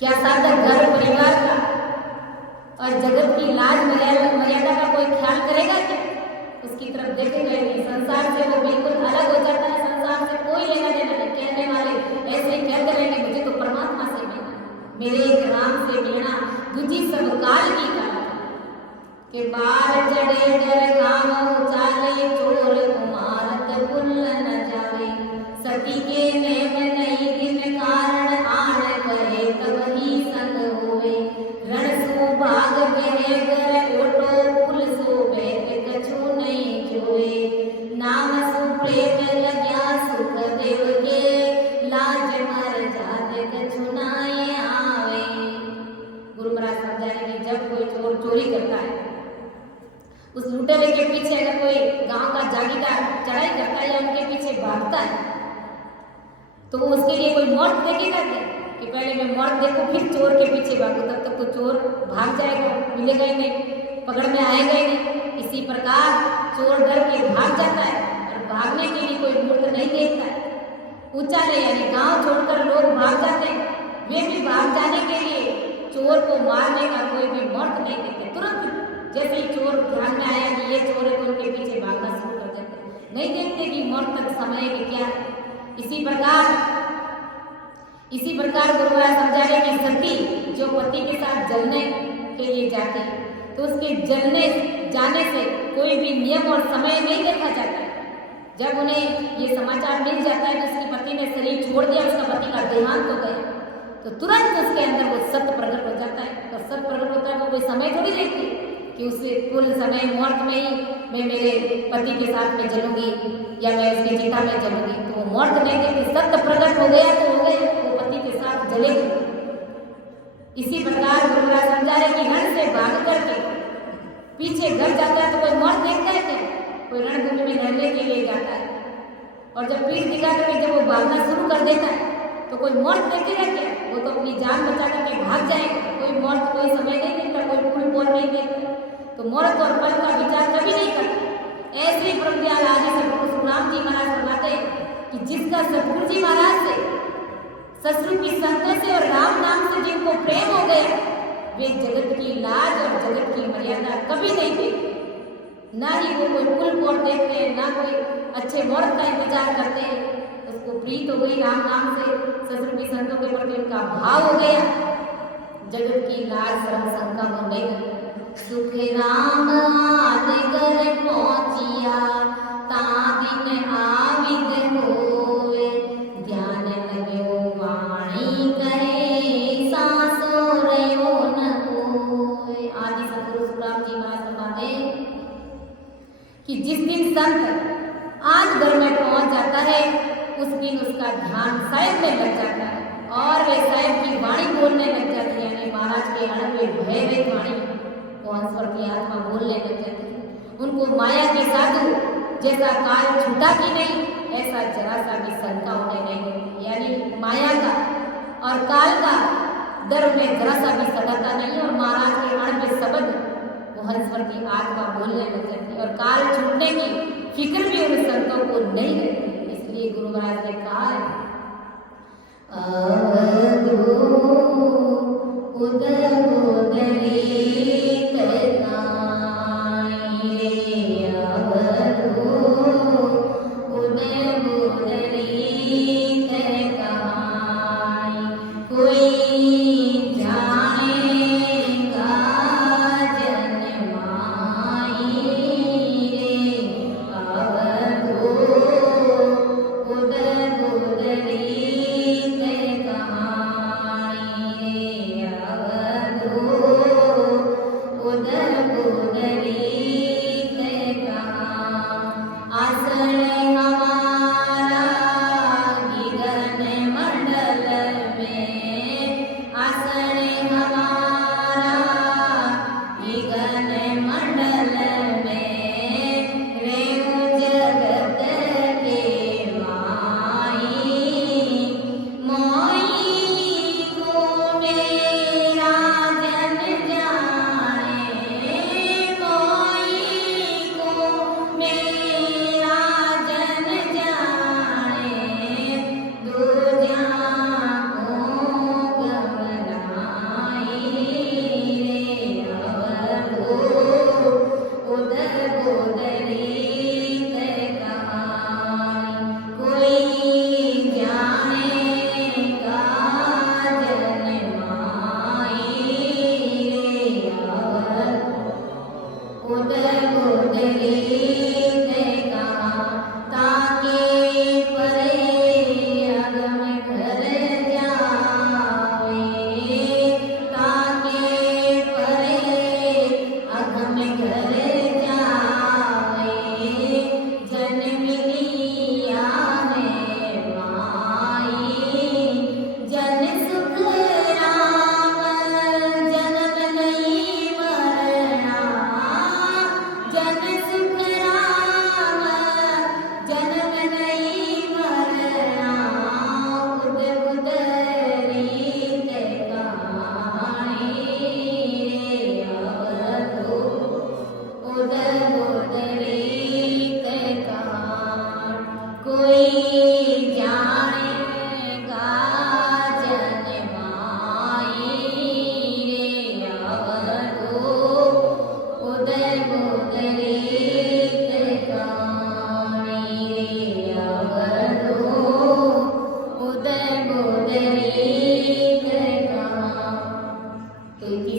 क्या साधक घर परिवार का और जगत की लाज मर्यादा का कोई ख्याल करेगा क्या? उसकी तरफ देखेगा नहीं। संसार से वो बिल्कुल अलग हो जाता है, संसार से कोई लेना देना नहीं। कहने वाले ऐसे कहते रहेंगे मुझे तो परमात्मा से मिलना, मेरे एक राम से मिलना तुझी सब काल की कला के बार चढ़े डर गाँव चाले चोर कुमारत भूल न जावे सती के नेम नहीं दिन कारण आण करे तब ही संग होवे रण सो भाग गहे घर ओटो पुल सो बैठ कछु नहीं जोए नाम सु प्रेम लग्या सुख देव के लाज मर जात कछु नाए आवे। गुरु महाराज समझाने की जब कोई चोर चोरी करता है, उस लुटेरे के पीछे अगर कोई गांव का जागीरदार चढ़ाई करता है या उनके पीछे भागता है तो उसके लिए कोई मौत देखेगा क्या? कि पहले मैं मौत देखूं फिर चोर के पीछे भागूं, तब तक तो चोर भाग जाएगा, मिलेगा ही नहीं, पकड़ में आएगा ही नहीं। इसी प्रकार चोर डर के भाग जाता है और भागने के लिए कोई मूर्त नहीं देखता है। ऊंचा नहीं यानी गांव छोड़कर लोग भाग जाते हैं, वे भी भाग जाने के लिए चोर को मारने का कोई भी मर्द नहीं देते। तुरंत जैसे ही चोर ध्यान में आया कि ये चोर है तो उनके पीछे भागना शुरू कर देते, नहीं देखते कि मौत तक समय के क्या है। इसी प्रकार गुरु महाराज समझा रहे कि सती जो पति के साथ जलने के लिए जाती है तो उसके जलने जाने से कोई भी नियम और समय नहीं देखा जाता है। जब उन्हें ये समाचार मिल जाता है कि उसकी पति ने शरीर छोड़ दिया, उसका पति का देहांत हो गया, तो तुरंत उसके अंदर वो सत्य प्रकट हो जाता है। और सत्य प्रकट होता है वो कोई समय थोड़ी देखती कि उसे कुल समय मौत में ही मैं मेरे पति के साथ में जलूंगी या मैं उसकी चिता में जलूंगी, तो वो मौत नहीं देखती। सत्य प्रकट हो गया तो हो गया, वो पति के साथ जलेगी। इसी प्रकार गुरु महाराज समझा रहे कि रण से भाग करके पीछे घर जाता है तो कोई मौत देखता है क्या? कोई रणभूमि में लड़ने के लिए जाता है और जब पीठ दिखा करके जब वो भागना शुरू कर देता है तो कोई मौत देखेगा क्या? वो तो अपनी जान बचा करके भाग जाएगा। कोई मौत कोई समय नहीं देखता, कोई फूल बोल नहीं देखता, तो मौत और पल का विचार कभी नहीं करता। ऐसे ही ब्रह्म ज्ञान आदि सदगुरु सुखराम जी महाराज बताते हैं कि जिसका सदगुरु जी महाराज से, ससुर की संतों से और राम नाम से जिनको प्रेम हो गया, वे जगत की लाज और जगत की मर्यादा कभी नहीं देखते। ना ही वो कोई पुल कोट देखते हैं, ना कोई अच्छे मौत का इंतजार करते हैं। उसको प्रीत हो गई राम नाम से, ससुर की संतों के प्रति उनका भाव हो गया, जगत की लाज शर्म शंका वो नहीं करते। सुख राम आदि घर पहुंचिया, ता दिन आविद होवे, ध्यान लग्यो वाणी करे, सांसो रयो न होवे। आदि सदगुरु सुखराम जी महाराज फरमाते हैं कि जिस दिन संत आज घर में पहुंच जाता है उस दिन उसका ध्यान साहिब में लग जाता है और वे साहिब की वाणी बोलने लग जाती है, यानी महाराज के अणव्य भयभीत वाणी वो हंसवर की आत्मा बोलने लग जाती है। उनको माया के साधु जैसा काल छूटा कि नहीं, ऐसा जरा सा भी शंका उन्हें नहीं होती, यानी माया का और काल का डर उन्हें जरा सा भी सताता नहीं और महाराज के अणव्य शब्द वो हंसवर की आत्मा बोलने लग जाती है और काल छूटने की फिक्र भी उन संतों को नहीं रहती। इसलिए गुरु महाराज ने कहा है उदर उदरी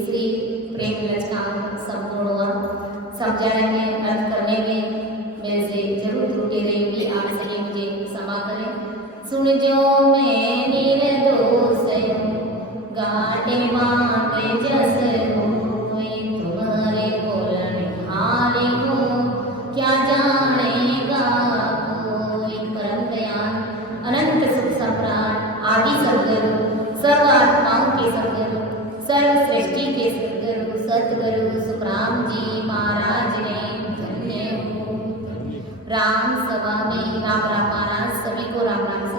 श्री प्रेम लचकांक संपूर्ण हुआ। समझाने में अर्थ करने में मेरे से जरूर त्रुटि रही होगी, आप सही मुझे क्षमा करें। सुन जो मैं निर्दोष गाटे माटे जस हुई तुम्हारे बोलन हारे हो क्या जानेगा कोई। परम दयाल अनंत सुख सम्राट आदि सदगुरु सर्व आत्माओं के सदगुरु सर्व सृष्टि के सदगुरु सतगुरु सुखराम जी महाराज ने धन्य हो। राम सभा में राम राम महाराज सभी को राम राम।